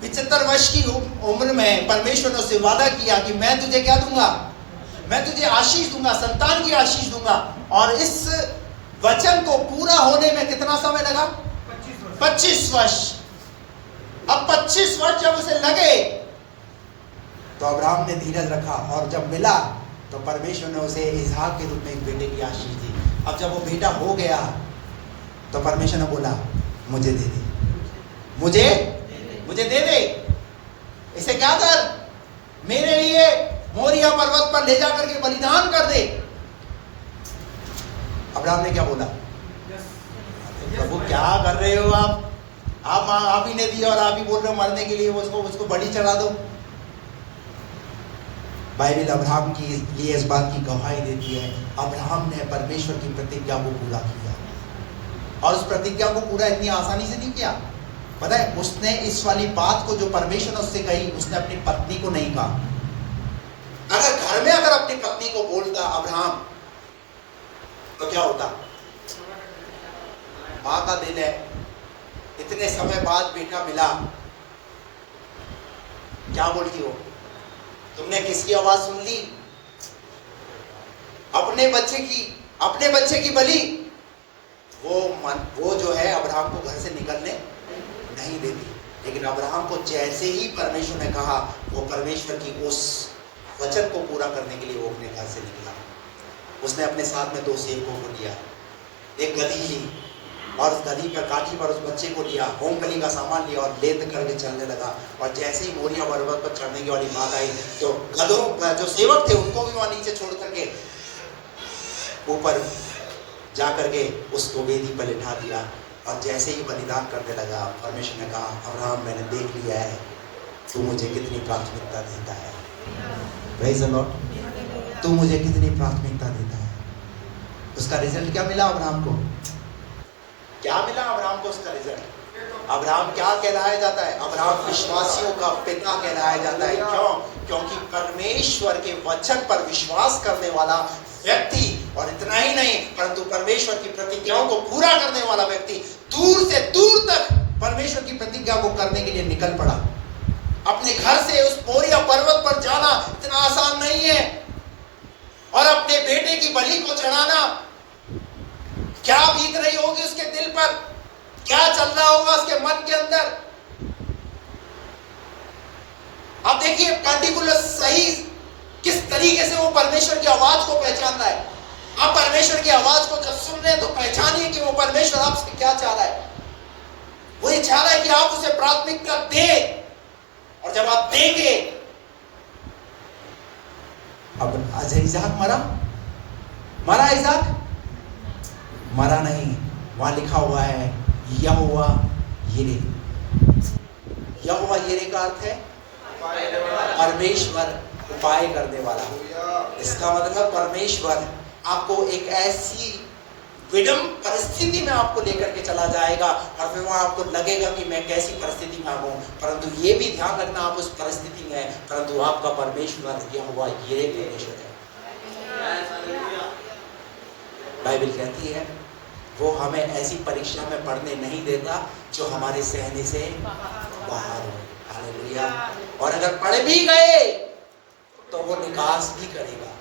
75 वर्ष की उम्र में परमेश्वर ने उससे वादा किया कि मैं तुझे क्या दूंगा? मैं तुझे आशीष दूंगा, संतान की आशीष दूंगा। और इस वचन को पूरा होने में कितना समय लगा? 25 वर्ष। अब 25 वर्ष जब उसे लगे तो अब्राहम ने धीरज रखा, और जब मिला तो परमेश्वर ने उसे इसहाक के रूप में एक बेटे की आशीष दी। अब जब वो बेटा हो गया तो परमेश्वर ने बोला, मुझे दे दे, मुझे दे दे, इसे क्या कर, मेरे लिए मोरिया पर्वत पर ले जाकर के बलिदान कर दे। अब्राहम ने क्या बोला? प्रभु क्या कर रहे हो आप ही ने दिया और आप ही बोल रहे हो मरने के लिए उसको बलि चढ़ा दो। बाइबल अब्राहम की लिए इस बात की गवाही देती है, अब्राहम ने परमेश्वर की प्रतिज्ञा को पूरा किया। और उस प्रतिज्ञा को पूरा इतनी आसानी से नहीं किया। पता है, उसने इस वाली बात को जो परमेश्वर ने उससे कही, उसने अपनी पत्नी को नहीं कहा। अगर घर में अगर अपनी पत्नी को बोलता अब्राहम, तो क्या होता? मां का दिल है, इतने समय बाद बेटा मिला, क्या बोलती हो? तुमने किसकी आवाज सुन ली? अपने बच्चे की बलि। वो जो है अब्राहम को घर से निकलने नहीं देती। लेकिन अब्राहम को जैसे ही परमेश्वर ने कहा, वो परमेश्वर की उस वचन को पूरा करने के लिए वो अपने घर से निकला। उसने अपने साथ में 2 सेवकों को लिया, एक गधी ली और उस गधी पर काठी पर उस बच्चे को लिया, होम बलि का सामान लिया और लेत करके चलने लगा। और जैसे ही मोरिया पर्वत पर चढ़ने की वाली बात आई, तो गधों जो सेवक थे उनको भी वहां नीचे छोड़ करके ऊपर जा करके उसको वेदी पर लिटा दिया। और जैसे ही बलिदान करने लगा, परमेश्वर ने कहा, अब्राहम मैंने देख लिया है तू मुझे कितनी प्राथमिकता देता है। Praise the Lord. तू मुझे कितनी प्राथमिकता देता है। उसका रिजल्ट क्या मिला अब्राहम को? क्या मिला अब्राहम को उसका रिजल्ट? अब्राहम क्या कहलाया जाता है? अब्राहम विश्वासियों का पिता कहलाया जाता है। क्यों? क्योंकि परमेश्वर के वचन पर विश्वास करने वाला व्यक्ति, और इतना ही नहीं परंतु परमेश्वर की प्रतिज्ञाओं को पूरा करने वाला व्यक्ति दूर से दूर तक परमेश्वर की प्रतिज्ञा को करने के लिए निकल पड़ा। अपने घर से उस मोरिया पर्वत पर जाना इतना आसान नहीं है, और अपने बेटे की बलि को चढ़ाना। क्या बीत रही होगी उसके दिल पर, क्या चल रहा होगा उसके मन के अंदर। अब देखिए पर्टिकुलर सही किस तरीके से वो परमेश्वर की आवाज को पहचान रहा है। आप परमेश्वर की आवाज को जब सुन रहे हैं तो पहचानिए कि वो परमेश्वर आपसे क्या चाह रहा है। वो ये चाह रहा है कि आप उसे प्राथमिकता दें, और जब आप देंगे। अब इसाक मरा इसाक मरा नहीं। वहां लिखा हुआ है यहोवा यिरे। यहोवा यिरे का अर्थ है परमेश्वर उपाय करने वाला। इसका मतलब परमेश्वर आपको एक ऐसी विडम परिस्थिति में आपको लेकर के चला जाएगा, और फिर वहां आपको लगेगा कि मैं कैसी परिस्थिति में आ गया। परंतु ये भी ध्यान रखना आप उस परिस्थिति में है, परंतु आपका परमेश्वर यहोवा यिरे परमेश्वर है। बाइबल कहती है वो हमें ऐसी परीक्षा में पढ़ने नहीं देता जो हमारे सहने से बाहर हो। हालेलुया। और अगर पढ़ भी गए तो वो निकास भी करेगा।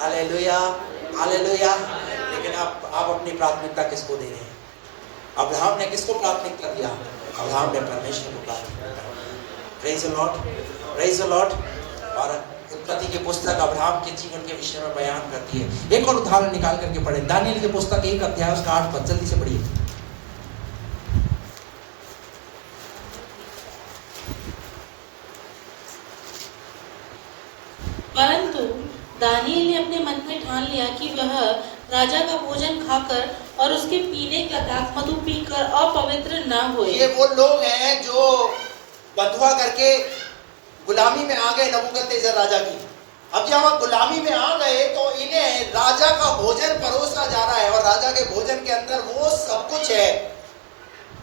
Hallelujah hallelujah. लेकिन आप अपनी प्राथमिकता किसको दे रहे हैं? अब्राहम ने किसको प्राथमिकता दिया? अब्राहम ने परमेश्वर को प्राथमिकता दी। Praise the Lord, praise the Lord. और उत्पत्ति की पुस्तक अब्राहम के जीवन के विषय में बयान करती है। एक और उदाहरण निकाल करके पढ़े, दानियेल की पुस्तक 1 अध्याय उसका 8 पद, जल्दी से पढ़िए। परंतु दानियेल ने अपने मन में ठान लिया कि वह राजा का भोजन खाकर और उसके पीने का दाख मधु पीकर अपवित्र न होए। ये वो लोग हैं जो बंधुआ करके गुलामी में आ गए नबूकदनेस्सर राजा की। अब जब वह गुलामी में आ गए तो इन्हें राजा का भोजन परोसा जा रहा है, और राजा के भोजन के अंदर वो सब कुछ है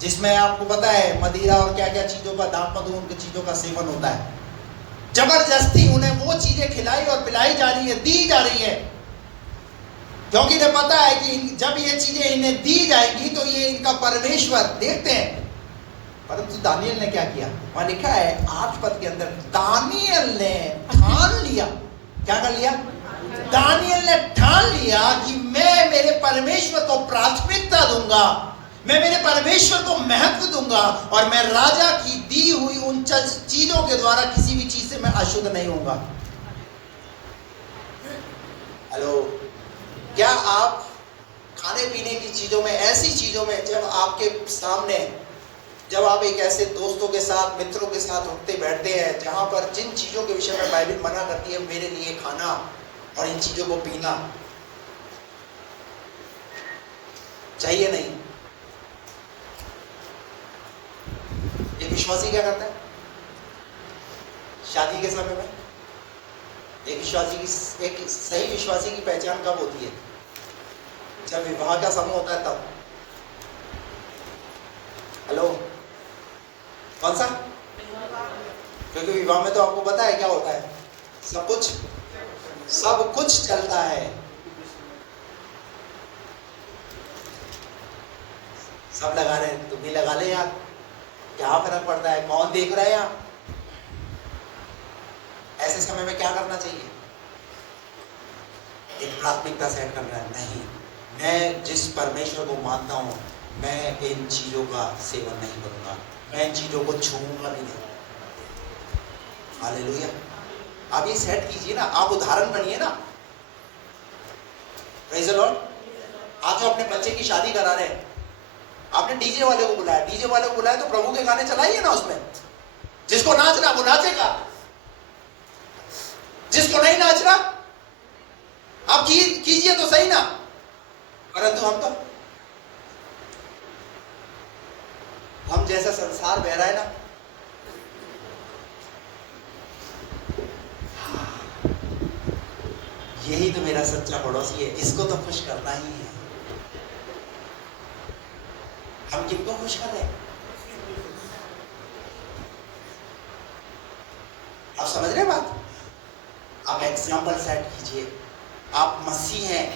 जिसमें आपको पता है मदिरा और क्या क्या चीजों का, दाख मधु, उनकी चीजों का सेवन होता है। जबरदस्ती उन्हें वो चीजें खिलाई और पिलाई जा रही है, दी जा रही है, क्योंकि इन्हें पता है कि जब ये चीजें इन्हें दी जाएंगी तो ये इनका परमेश्वर देखते हैं। परंतु दानियेल ने क्या किया? वहां लिखा है 8 पद के अंदर, दानियेल ने ठान लिया। क्या कर लिया? दानियेल ने ठान लिया कि मैं मेरे परमेश्वर को प्राथमिकता दूंगा, मैं मेरे परमेश्वर को महत्व दूंगा, और मैं राजा की दी हुई उन चीजों के द्वारा किसी भी चीज से मैं अशुद्ध नहीं होऊंगा। हेलो, क्या आप खाने पीने की चीजों में, ऐसी चीजों में जब आपके सामने, जब आप एक ऐसे दोस्तों के साथ, मित्रों के साथ उठते बैठते हैं जहां पर जिन चीजों के विषय में बाइबल मना करती है मेरे लिए खाना और इन चीजों को पीना चाहिए नहीं, ये विश्वासी क्या करता है? शादी के समय में एक विश्वासी की, एक सही विश्वासी की पहचान कब होती है? जब विवाह का समय होता है तब। हेलो, कौन सा? क्योंकि विवाह में तो आपको पता है क्या होता है, सब कुछ चलता है। सब लगा रहे हैं, तुम भी लगा ले यार, क्या फर्क पड़ता है, कौन देख रहा है यार। ऐसे समय में क्या करना चाहिए? एक प्राथमिकता सेट करना है, नहीं, मैं जिस परमेश्वर को मानता हूं, मैं इन चीजों का सेवन नहीं करूंगा, मैं इन चीजों को छूऊंगा भी नहीं। हालेलुया। आप ये सेट कीजिए ना, आप उदाहरण बनिए ना। Praise the Lord. आप जो अपने बच्चे की शादी करा रहे हैं, आपने डीजे वाले को बुलाया, डीजे वाले को बुलाया तो प्रभु के गाने चलाइए ना उसमें। जिसको नाचना वो नाचेगा, जिसको नहीं नाचना आप कीजिए तो सही ना। परंतु हम जैसा संसार बह रहा है ना, यही तो मेरा सच्चा पड़ोसी है, इसको तो खुश करना ही है। हम किनको खुश कर रहे हैं? आप समझ रहे बात? आप एग्जाम्पल सेट कीजिए। आप मसीह हैं,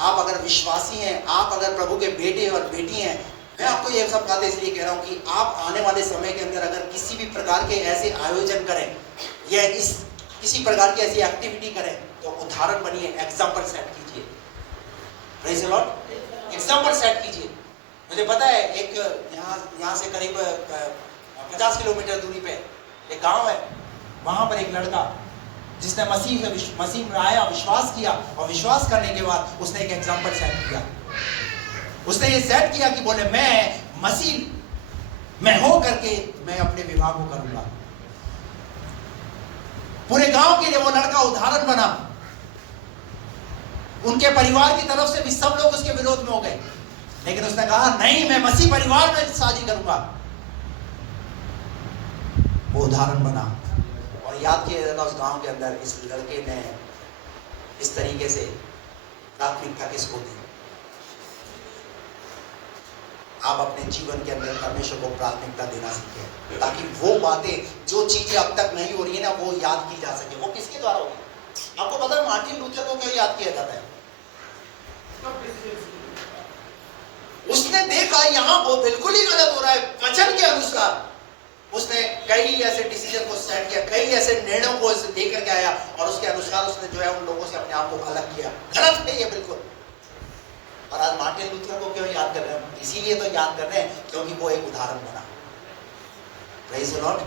आप अगर विश्वासी हैं, आप अगर प्रभु के बेटे और बेटी हैं, मैं आपको ये सब बातें इसलिए कह रहा हूं कि आप आने वाले समय के अंदर अगर किसी भी प्रकार के ऐसे आयोजन करें या किसी प्रकार की ऐसी एक्टिविटी करें तो उदाहरण बनिए, एग्जाम्पल सेट कीजिए। Praise the Lord. Example set कीजिए। मुझे पता है एक यहाँ से करीब 50 किलोमीटर दूरी पे एक गांव है, वहां पर एक लड़का जिसने मसीह में आया, विश्वास किया, और विश्वास करने के बाद उसने एक एग्जाम्पल सेट किया। उसने ये सेट किया कि बोले मैं मसीह में हो करके मैं अपने विवाह को करूंगा। पूरे गांव के लिए वो लड़का उदाहरण बना। उनके परिवार की तरफ से भी सब लोग उसके विरोध में हो गए, लेकिन उसने कहा नहीं, मैं मसीह परिवार में शादी करूंगा। वो उदाहरण बना। और याद किया जाता उस गांव के अंदर इस लड़के ने इस तरीके से प्राथमिकता किसको दी। आप अपने जीवन के अंदर परमेश्वर को प्राथमिकता देना सीखें, ताकि वो बातें, जो चीजें अब तक नहीं हो रही है ना, वो याद की जा सके। वो किसके द्वारा होगी? आपको पता है मार्टिन लूथर को क्यों याद किया जाता है? उसने देखा यहाँ वो बिल्कुल ही गलत हो रहा है, वचन के अनुसार उसने कई ऐसे डिसीजन को सेट किया, कई ऐसे निर्णयों को लेकर के आया, और उसके अनुसार उसने जो है उन लोगों से अपने आप को अलग किया। गलत है ये बिल्कुल। और आज मार्टिन लूथर को क्यों याद कर रहे हैं? इसीलिए तो याद कर रहे हैं क्योंकि वो एक उदाहरण बना। Praise the Lord.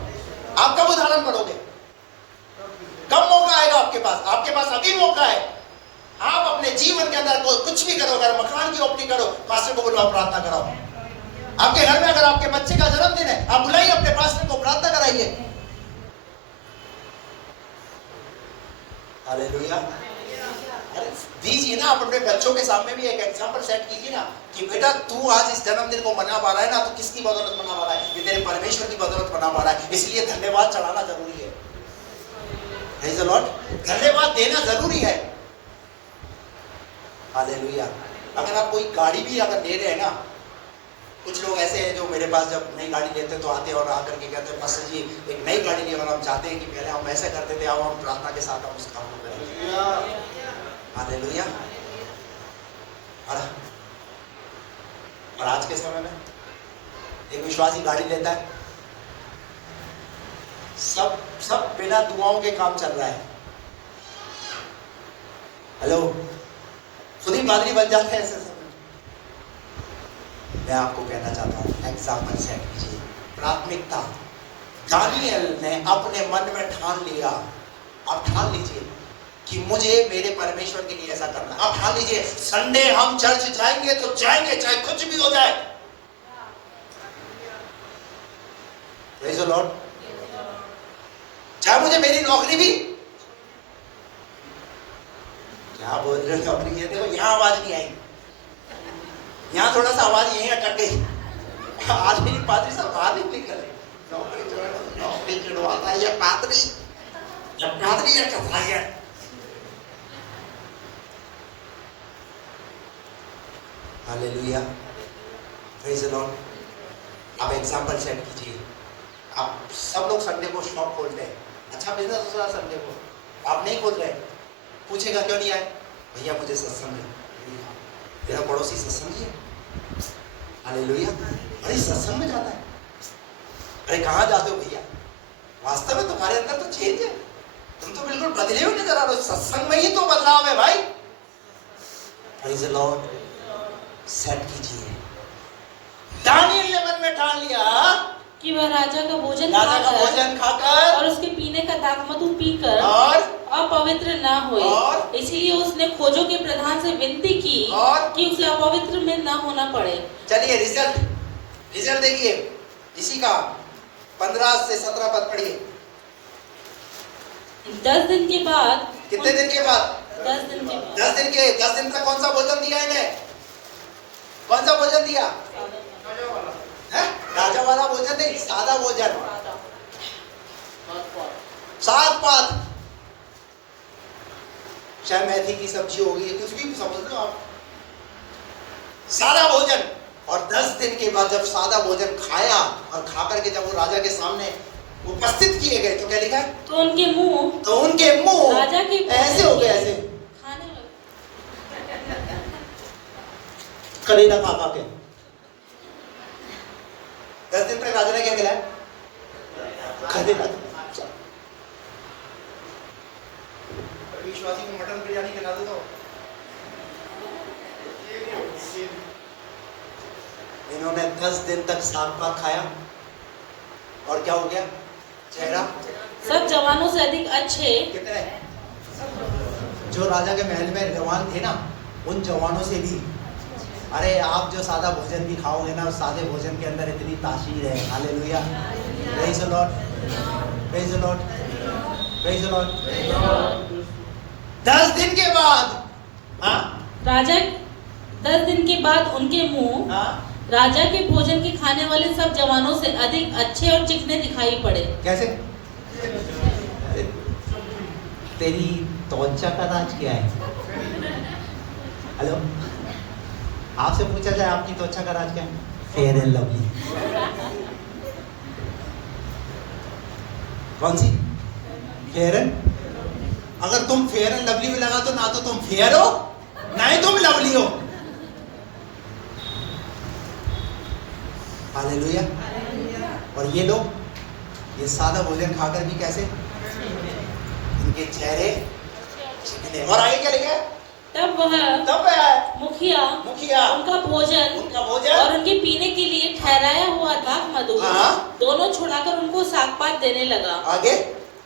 आप कब उदाहरण बनोगे? कब मौका आएगा आपके पास? आपके पास अभी मौका है। आप अपने जीवन के अंदर कुछ भी करो, अगर मकान की ओपनिंग करो, पास्टर को बुलाओ, प्रार्थना कराओ। आपके घर में अगर आपके बच्चे का जन्मदिन है, आप बुलाइए अपने पास्टर को, प्रार्थना कराइए। हालेलुया। अरे दीजिए ना, आप अपने बच्चों के सामने भी एक एग्जाम्पल सेट कीजिए ना कि बेटा तू आज इस जन्मदिन को मना पा रहा है ना, तो किसकी बदौलत मना पा रहा है? ये तेरे परमेश्वर की बदौलत मना पा रहा है, इसलिए धन्यवाद चढ़ाना जरूरी है। Praise the Lord. धन्यवाद देना जरूरी है। हालेलुया। अगर आप कोई गाड़ी भी अगर ले रहे हैं ना, कुछ लोग ऐसे हैं जो मेरे पास जब नई गाड़ी लेते हैं तो आते हैं और आकर के कहते हैं पास्टर जी एक नई गाड़ी ली, और हम चाहते हैं कि पहले हम ऐसे करते थे, अब हम प्रार्थना के साथ हम उस काम को करें। हालेलुया। और आज के समय में एक विश्वासी गाड़ी लेता है, सब बिना दुआओं के काम चल रहा है। हेलो, खुद ही पादरी बन जाते हैं ऐसे समय। मैं आपको कहना चाहता हूँ, एग्जाम्पल सेट कीजिए। प्राथमिकता। दानियल ने अपने मन में ठान लिया। आप ठान लीजिए कि मुझे मेरे परमेश्वर के लिए ऐसा करना। आप ठान लीजिए संडे हम चर्च जाएंगे तो जाएंगे, चाहे कुछ भी हो जाए। Praise the Lord. चाहे मुझे मेरी नौकरी भी, क्या बोल रहे हो, नौकरी है, देखो यहाँ आवाज नहीं आई, यहाँ थोड़ा सा आवाज यहीं अटक गई। आज मेरी पादरी साहब बाहर नहीं निकले। नौकरी चिड़वाता है ये पादरी, जब पादरी है कथा है। हालेलुया। Praise the Lord. आप एग्जाम्पल सेट कीजिए। आप सब लोग संडे को शॉप खोलते हैं, अच्छा बिजनेस हो रहा है संडे को, आप नहीं खोल रहे, पूछेगा क्यों नहीं आए? भैया मुझे सत्संग है, तेरा पड़ोसी सत्संगी है, हालेलुया, अरे सत्संग में जाता है, अरे कहाँ जाते हो भैया? वास्तव में तुम्हारे अंदर तो चेंज है, तुम तो बिल्कुल बदले हुए नजर आ रहे हो, सत्संग में ही तो बदलाव है भाई। प्रेज़ द लॉर्ड, सेट कीजिए। दानियल ने मन में ठान लिया कि वह राजा का भोजन खाकर और उसके पीने का दाखमधु पीकर और अपवित्र ना होए, और इसलिए उसने खोजों के प्रधान से विनती की और कि उसे अपवित्र में ना होना पड़े। चलिए रिजल्ट देखिए इसी का 15 से 17 पद पढ़िए। 10 दिन के बाद, कितने दिन के बाद? 10 दिन के बाद, 10 दिन तक कौन सा भोजन दिया इन्हें? कौन सा भोजन दिया? है? राजा वाला भोजन नहीं, सादा भोजन, 7 पात, चाहे मेथी की सब्जी होगी, कुछ भी समझ लो आप, सादा भोजन। और 10 दिन के बाद जब सादा भोजन खाया और खा करके जब वो राजा के सामने उपस्थित किए गए तो क्या लिखा है? तो उनके मुंह राजा के ऐसे हो गए, ऐसे खाने लगे। करेला खा के 10 दिन तक राजा ने क्या खिलाया? करेला। विश्वासी को मटन बिरयानी खिला दो तो इन्होंने 10 दिन तक साग पात खाया और क्या हो गया? चेहरा सब जवानों से अधिक अच्छे, कितने जो राजा के महल में जवान थे ना, उन जवानों से भी, अरे आप जो सादा भोजन भी खाओगे ना, उस सादे भोजन के अंदर इतनी तासीर है। Hallelujah, praise the Lord, praise the Lord, praise the Lord. 10 दिन के बाद राजा 10 दिन के बाद उनके मुंह राजा के भोजन के खाने वाले सब जवानों से अधिक अच्छे और चिकने दिखाई पड़े। कैसे? तेरी त्वचा का राज क्या है? हेलो, आपसे पूछा जाए आपकी त्वचा का राज क्या है? Fair and lovely. कौन सी? Fair and. अगर तुम फेयर एंड लवली में लगा तो ना तो तुम फेयर हो ना ही तुम लवली हो। हालेलुया। और ये लोग ये सादा भोजन खाकर भी कैसे? इनके चेहरे चिकने। और आगे क्या लिखा है? तब वह मुखिया उनका भोजन और उनके पीने के लिए ठहराया हुआ दाखमधु दोनों छुड़ाकर उनको सागपात देने लगा। आगे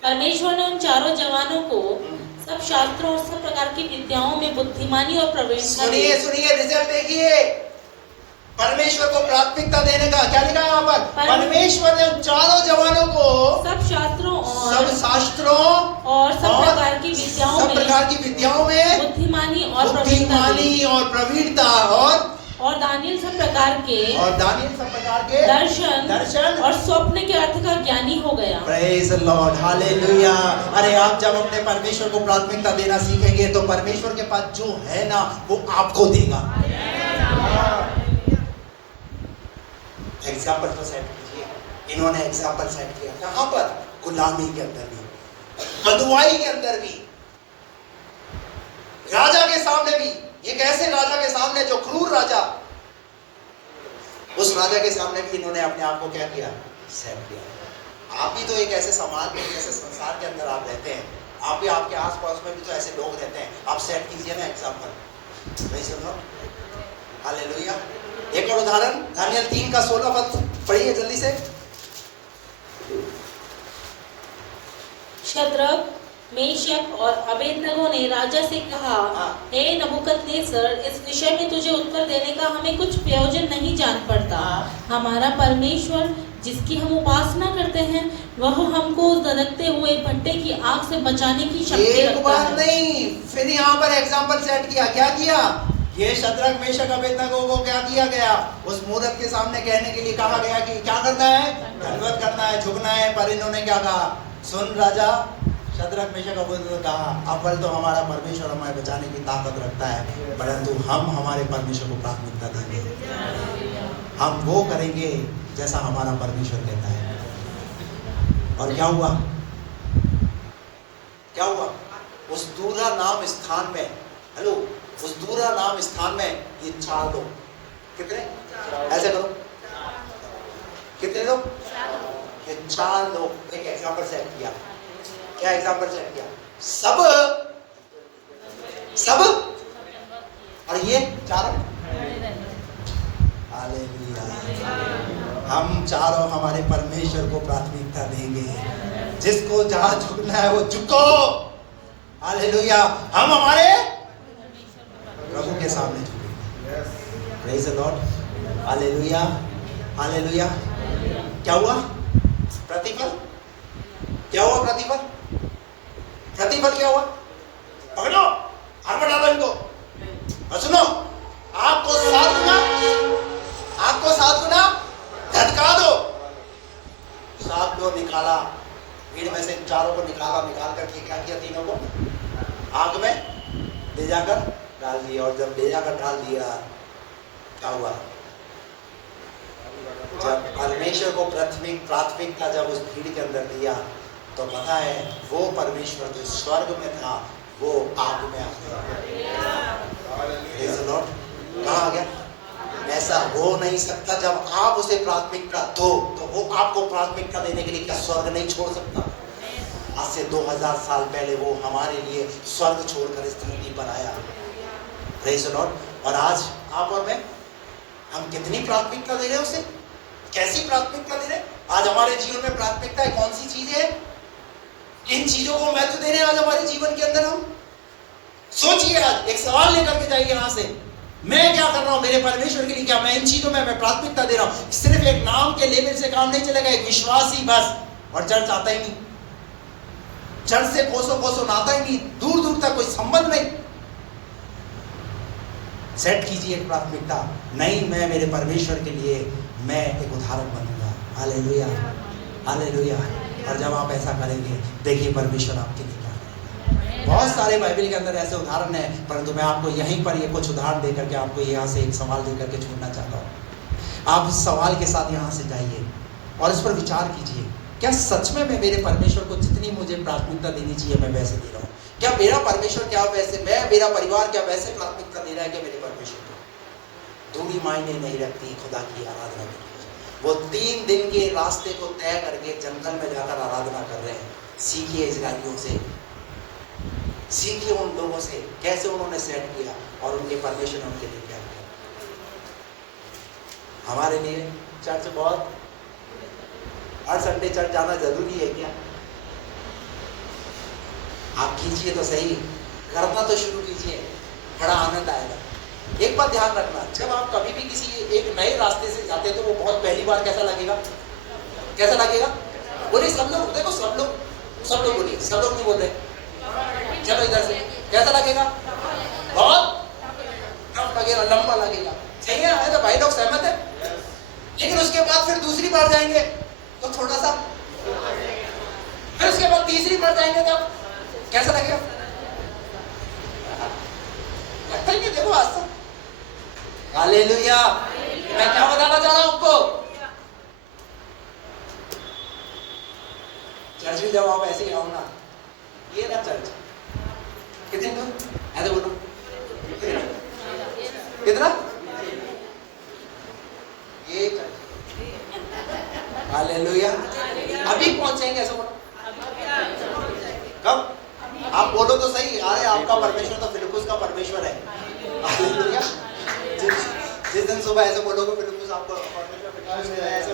परमेश्वर ने उन चारों जवानों को सब शास्त्रों और सब प्रकार की विद्याओं में बुद्धिमानी और प्रवीणता दी। सुनिए रिजल्ट देखिए। परमेश्वर को प्राथमिकता देने का क्या लिखा है यहाँ पर? परमेश्वर ने उन चारों जवानों को सब शास्त्रों और सब प्रकार की विद्याओं में बुद्धिमानी और प्रवीणता और दानियल सब प्रकार के दर्शन और स्वप्न के अर्थ का ज्ञानी हो गया। Praise the Lord, hallelujah. अरे आप जब अपने परमेश्वर को प्राथमिकता देना सीखेंगे तो परमेश्वर के पास जो है ना वो आपको देगा। एग्जाम्पल तो सेट कीजिए। इन्होंने एग्जाम्पल सेट किया कहां पर? गुलामी के अंदर भी, बदुआई के अंदर भी, राजा के सामने भी। ये कैसे राजा के सामने, जो क्रूर राजा, उस राजा के सामने भी इन्होंने अपने आप को क्या किया? सेट किया। आप भी तो एक ऐसे समाज में, ऐसे संसार के अंदर आप रहते हैं, आप भी आपके आसपास में भी तो ऐसे लोग रहते हैं, आप सेट कीजिए ना एग्जाम्पल। वही सुनो, हालेलुया। एक और उदाहरण, दानियल 3 का 16 पद पढ़िए जल्दी से। शद्रक, मेशक और अबेदनगो ने राजा से कहा, हे नबूकदनेस्सर, इस विषय में तुझे उत्तर देने का हमें कुछ प्रयोजन नहीं जान पड़ता। हमारा परमेश्वर जिसकी हम उपासना करते हैं वह हमको उस धधकते हुए भट्टे की आग से बचाने की शक्ति रखता है। एक बार नहीं, फिर यहाँ पर एग्जाम्पल सेट किया। क्या किया? ये शद्रक, मेशक, अबेदनगो को क्या किया गया? उस मूरत के सामने कहने के लिए कहा गया कि क्या करना है? दंडवत करना है, झुकना है। पर इन्होंने क्या कहा? सुन राजा, शद्रक, मेशक, अबेदनगो ने कहा, अव्वल तो हमारा परमेश्वर हमें बचाने की ताकत रखता है, परंतु हम हमारे परमेश्वर को प्राथमिकता देंगे। हम वो करेंगे जैसा हमारा परमेश्वर कहता है। और क्या हुआ? क्या हुआ? उस दूरा नाम स्थान में, हेलो, उस दूरा नाम स्थान में ये 4 लोग, कितने? ऐसे करो, कितने लोग? ये 4 लोग एक एग्जाम्पल सेट किया। क्या एग्जाम्पल सेट किया? सब और ये 4। हालेलुया। हम चारों हमारे परमेश्वर को प्राथमिकता देंगे। जिसको जहां झुकना है वो झुको। हालेलुया। हम हमारे प्रभु के सामने झुकेंगे। Praise the Lord. Hallelujah, hallelujah. क्या हुआ? प्रतिफल क्या हुआ? प्रतिफल क्या हुआ? पकड़ो, हाथ में डालो इनको और सुनो, आपको 7 गुना धटका दो। 7 को निकाला, भीड़ में से 4 को निकाल करके क्या किया? 3 को आग में ले जाकर डाल दिया। और जब ले जाकर डाल दिया, क्या हुआ? जब परमेश्वर को प्राथमिकता जब उस भीड़ के अंदर दिया, तो पता है वो परमेश्वर जो स्वर्ग में था वो आग में आ गया। Praise the Lord. कहाँ आ गया? ऐसा हो नहीं सकता। जब आप उसे प्राथमिकता दो तो वो आपको प्राथमिकता देने के लिए क्या स्वर्ग नहीं छोड़ सकता? आज से 2000 साल पहले वो हमारे लिए स्वर्ग छोड़कर इस धरती पर आया। Praise the Lord. और आज आप और मैं, हम कितनी प्राथमिकता दे रहे हैं उसे? कैसी प्राथमिकता दे रहे हैं? आज हमारे जीवन में प्राथमिकता कौन सी चीजें हैं? किन चीजों को महत्व दे रहे हैं आज हमारे जीवन के अंदर? हम सोचिए, आज एक सवाल लेकर के जाइए यहां से, मैं क्या कर रहा हूं मेरे परमेश्वर के लिए? क्या मैं इन चीजों में मैं प्राथमिकता दे रहा हूं? सिर्फ एक नाम के लेवल से काम नहीं चलेगा। एक विश्वासी बस, और चर्च आता ही नहीं, चर्च से कोसों नाता ही नहीं, दूर दूर तक कोई संबंध नहीं। सेट कीजिए एक प्राथमिकता। नहीं, मैं मेरे परमेश्वर के लिए मैं एक उदाहरण बनूंगा। Hallelujah, hallelujah. और जब आप ऐसा करेंगे, देखिए परमेश्वर आपके लिए क्या करेगा। बहुत सारे बाइबल के अंदर ऐसे उदाहरण हैं, परंतु मैं आपको यहीं पर ये कुछ उदाहरण देकर के आपको यहाँ से एक सवाल देकर के छोड़ना चाहता हूँ। आप इस सवाल के साथ यहाँ से जाइए और इस पर विचार कीजिए, क्या सच में मैं मेरे परमेश्वर को जितनी मुझे प्राथमिकता देनी चाहिए मैं वैसे दे रहा हूँ? क्या मेरा परमेश्वर क्या वैसे, मेरा परिवार क्या वैसे प्राथमिकता दे रहा है कि मेरे परमेश्वर को? दूरी मायने नहीं रखती खुदा की आराधना के लिए। वो 3 दिन के रास्ते को तय करके जंगल में जाकर आराधना कर रहे हैं। सीखिए इस्राएलियों से, सीखिए उन लोगों से कैसे उन्होंने सेट किया और उनके परमेश्वर ने उनके लिए क्या किया। हमारे लिए चर्च बहुत, हर संडे चर्च जाना जरूरी है क्या? आप कीजिए तो सही, करना तो शुरू कीजिए, बड़ा आनंद आएगा। एक बात ध्यान रखना, जब आप कभी भी किसी एक नए रास्ते से जाते हैं तो वो बहुत पहली बार कैसा लगेगा? कैसा लगेगा? बोलिए सब लोग, देखो सब लोग बोलिए, सब लोग नहीं बोल रहे। चलो इधर से, कैसा लगेगा? बहुत टफ लगेगा, लंबा लगेगा। सही है तो भाई लोग सहमत है? लेकिन उसके बाद फिर दूसरी बार जाएंगे तो थोड़ा सा, फिर उसके बाद तीसरी बार जाएंगे तब कैसा लगेगा? लगता ही नहीं। देखो आज तक, हालेलुया। मैं क्या बताना चाह रहा हूं आपको? चर्च में जब आप ऐसे ही आओ ना, ये ना चर्च कितने लोग ऐसे बोलो, कितना? ये चर्च, हालेलुया। अभी पहुंचेंगे ऐसे बोलो। कब? आप बोलो तो सही। अरे आपका परमेश्वर तो फिलिप्पुस का परमेश्वर है। हालेलुया। जिस दिन सुबह ऐसे बोलोगे फिलिप्पुस आपको परमेश्वर ऐसे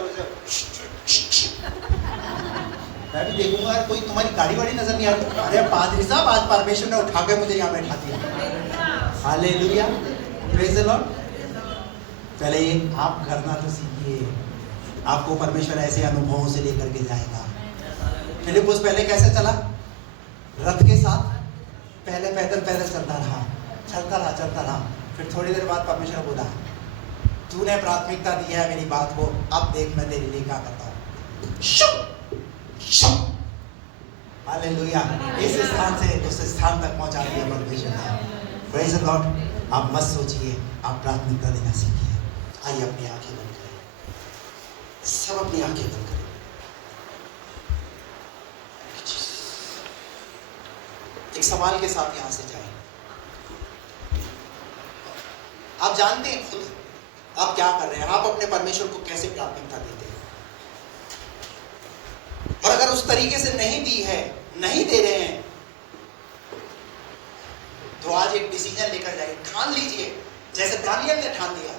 मैं भी देखूंगा कोई तुम्हारी गाड़ी वाड़ी नजर नहीं आ रही। अरे पादरी साहब, आज परमेश्वर ने उठा के मुझे यहाँ बैठा दिया। Hallelujah, praise the Lord. पहले ये आप करना तो सीखिए, आपको परमेश्वर ऐसे अनुभवों से लेकर के जाएगा। फिलिप्पुस पहले कैसे चला? रथ के साथ पहले पैदल चलता रहा। फिर थोड़ी देर बाद परमेश्वर बोला, तूने प्राथमिकता दी है मेरी बात को, अब देख मैं तेरे लिए क्या करता हूँ। हालेलुया। इस स्थान से उस स्थान तक पहुंचा दिया परमेश्वर ने। Praise the Lord. आप मत सोचिए, आप प्राथमिकता देना सीखिए। आइए अपनी आंखें बंद करें, सब अपनी आंखें बंद करें। एक सवाल के साथ यहां से जाएं। आप जानते हैं खुद आप क्या कर रहे हैं, आप अपने परमेश्वर को कैसे प्राथमिकता देते हैं, और अगर उस तरीके से नहीं दी है, नहीं दे रहे हैं, तो आज एक डिसीजन लेकर जाइए, ठान लीजिए, जैसे दानियल ने ठान लिया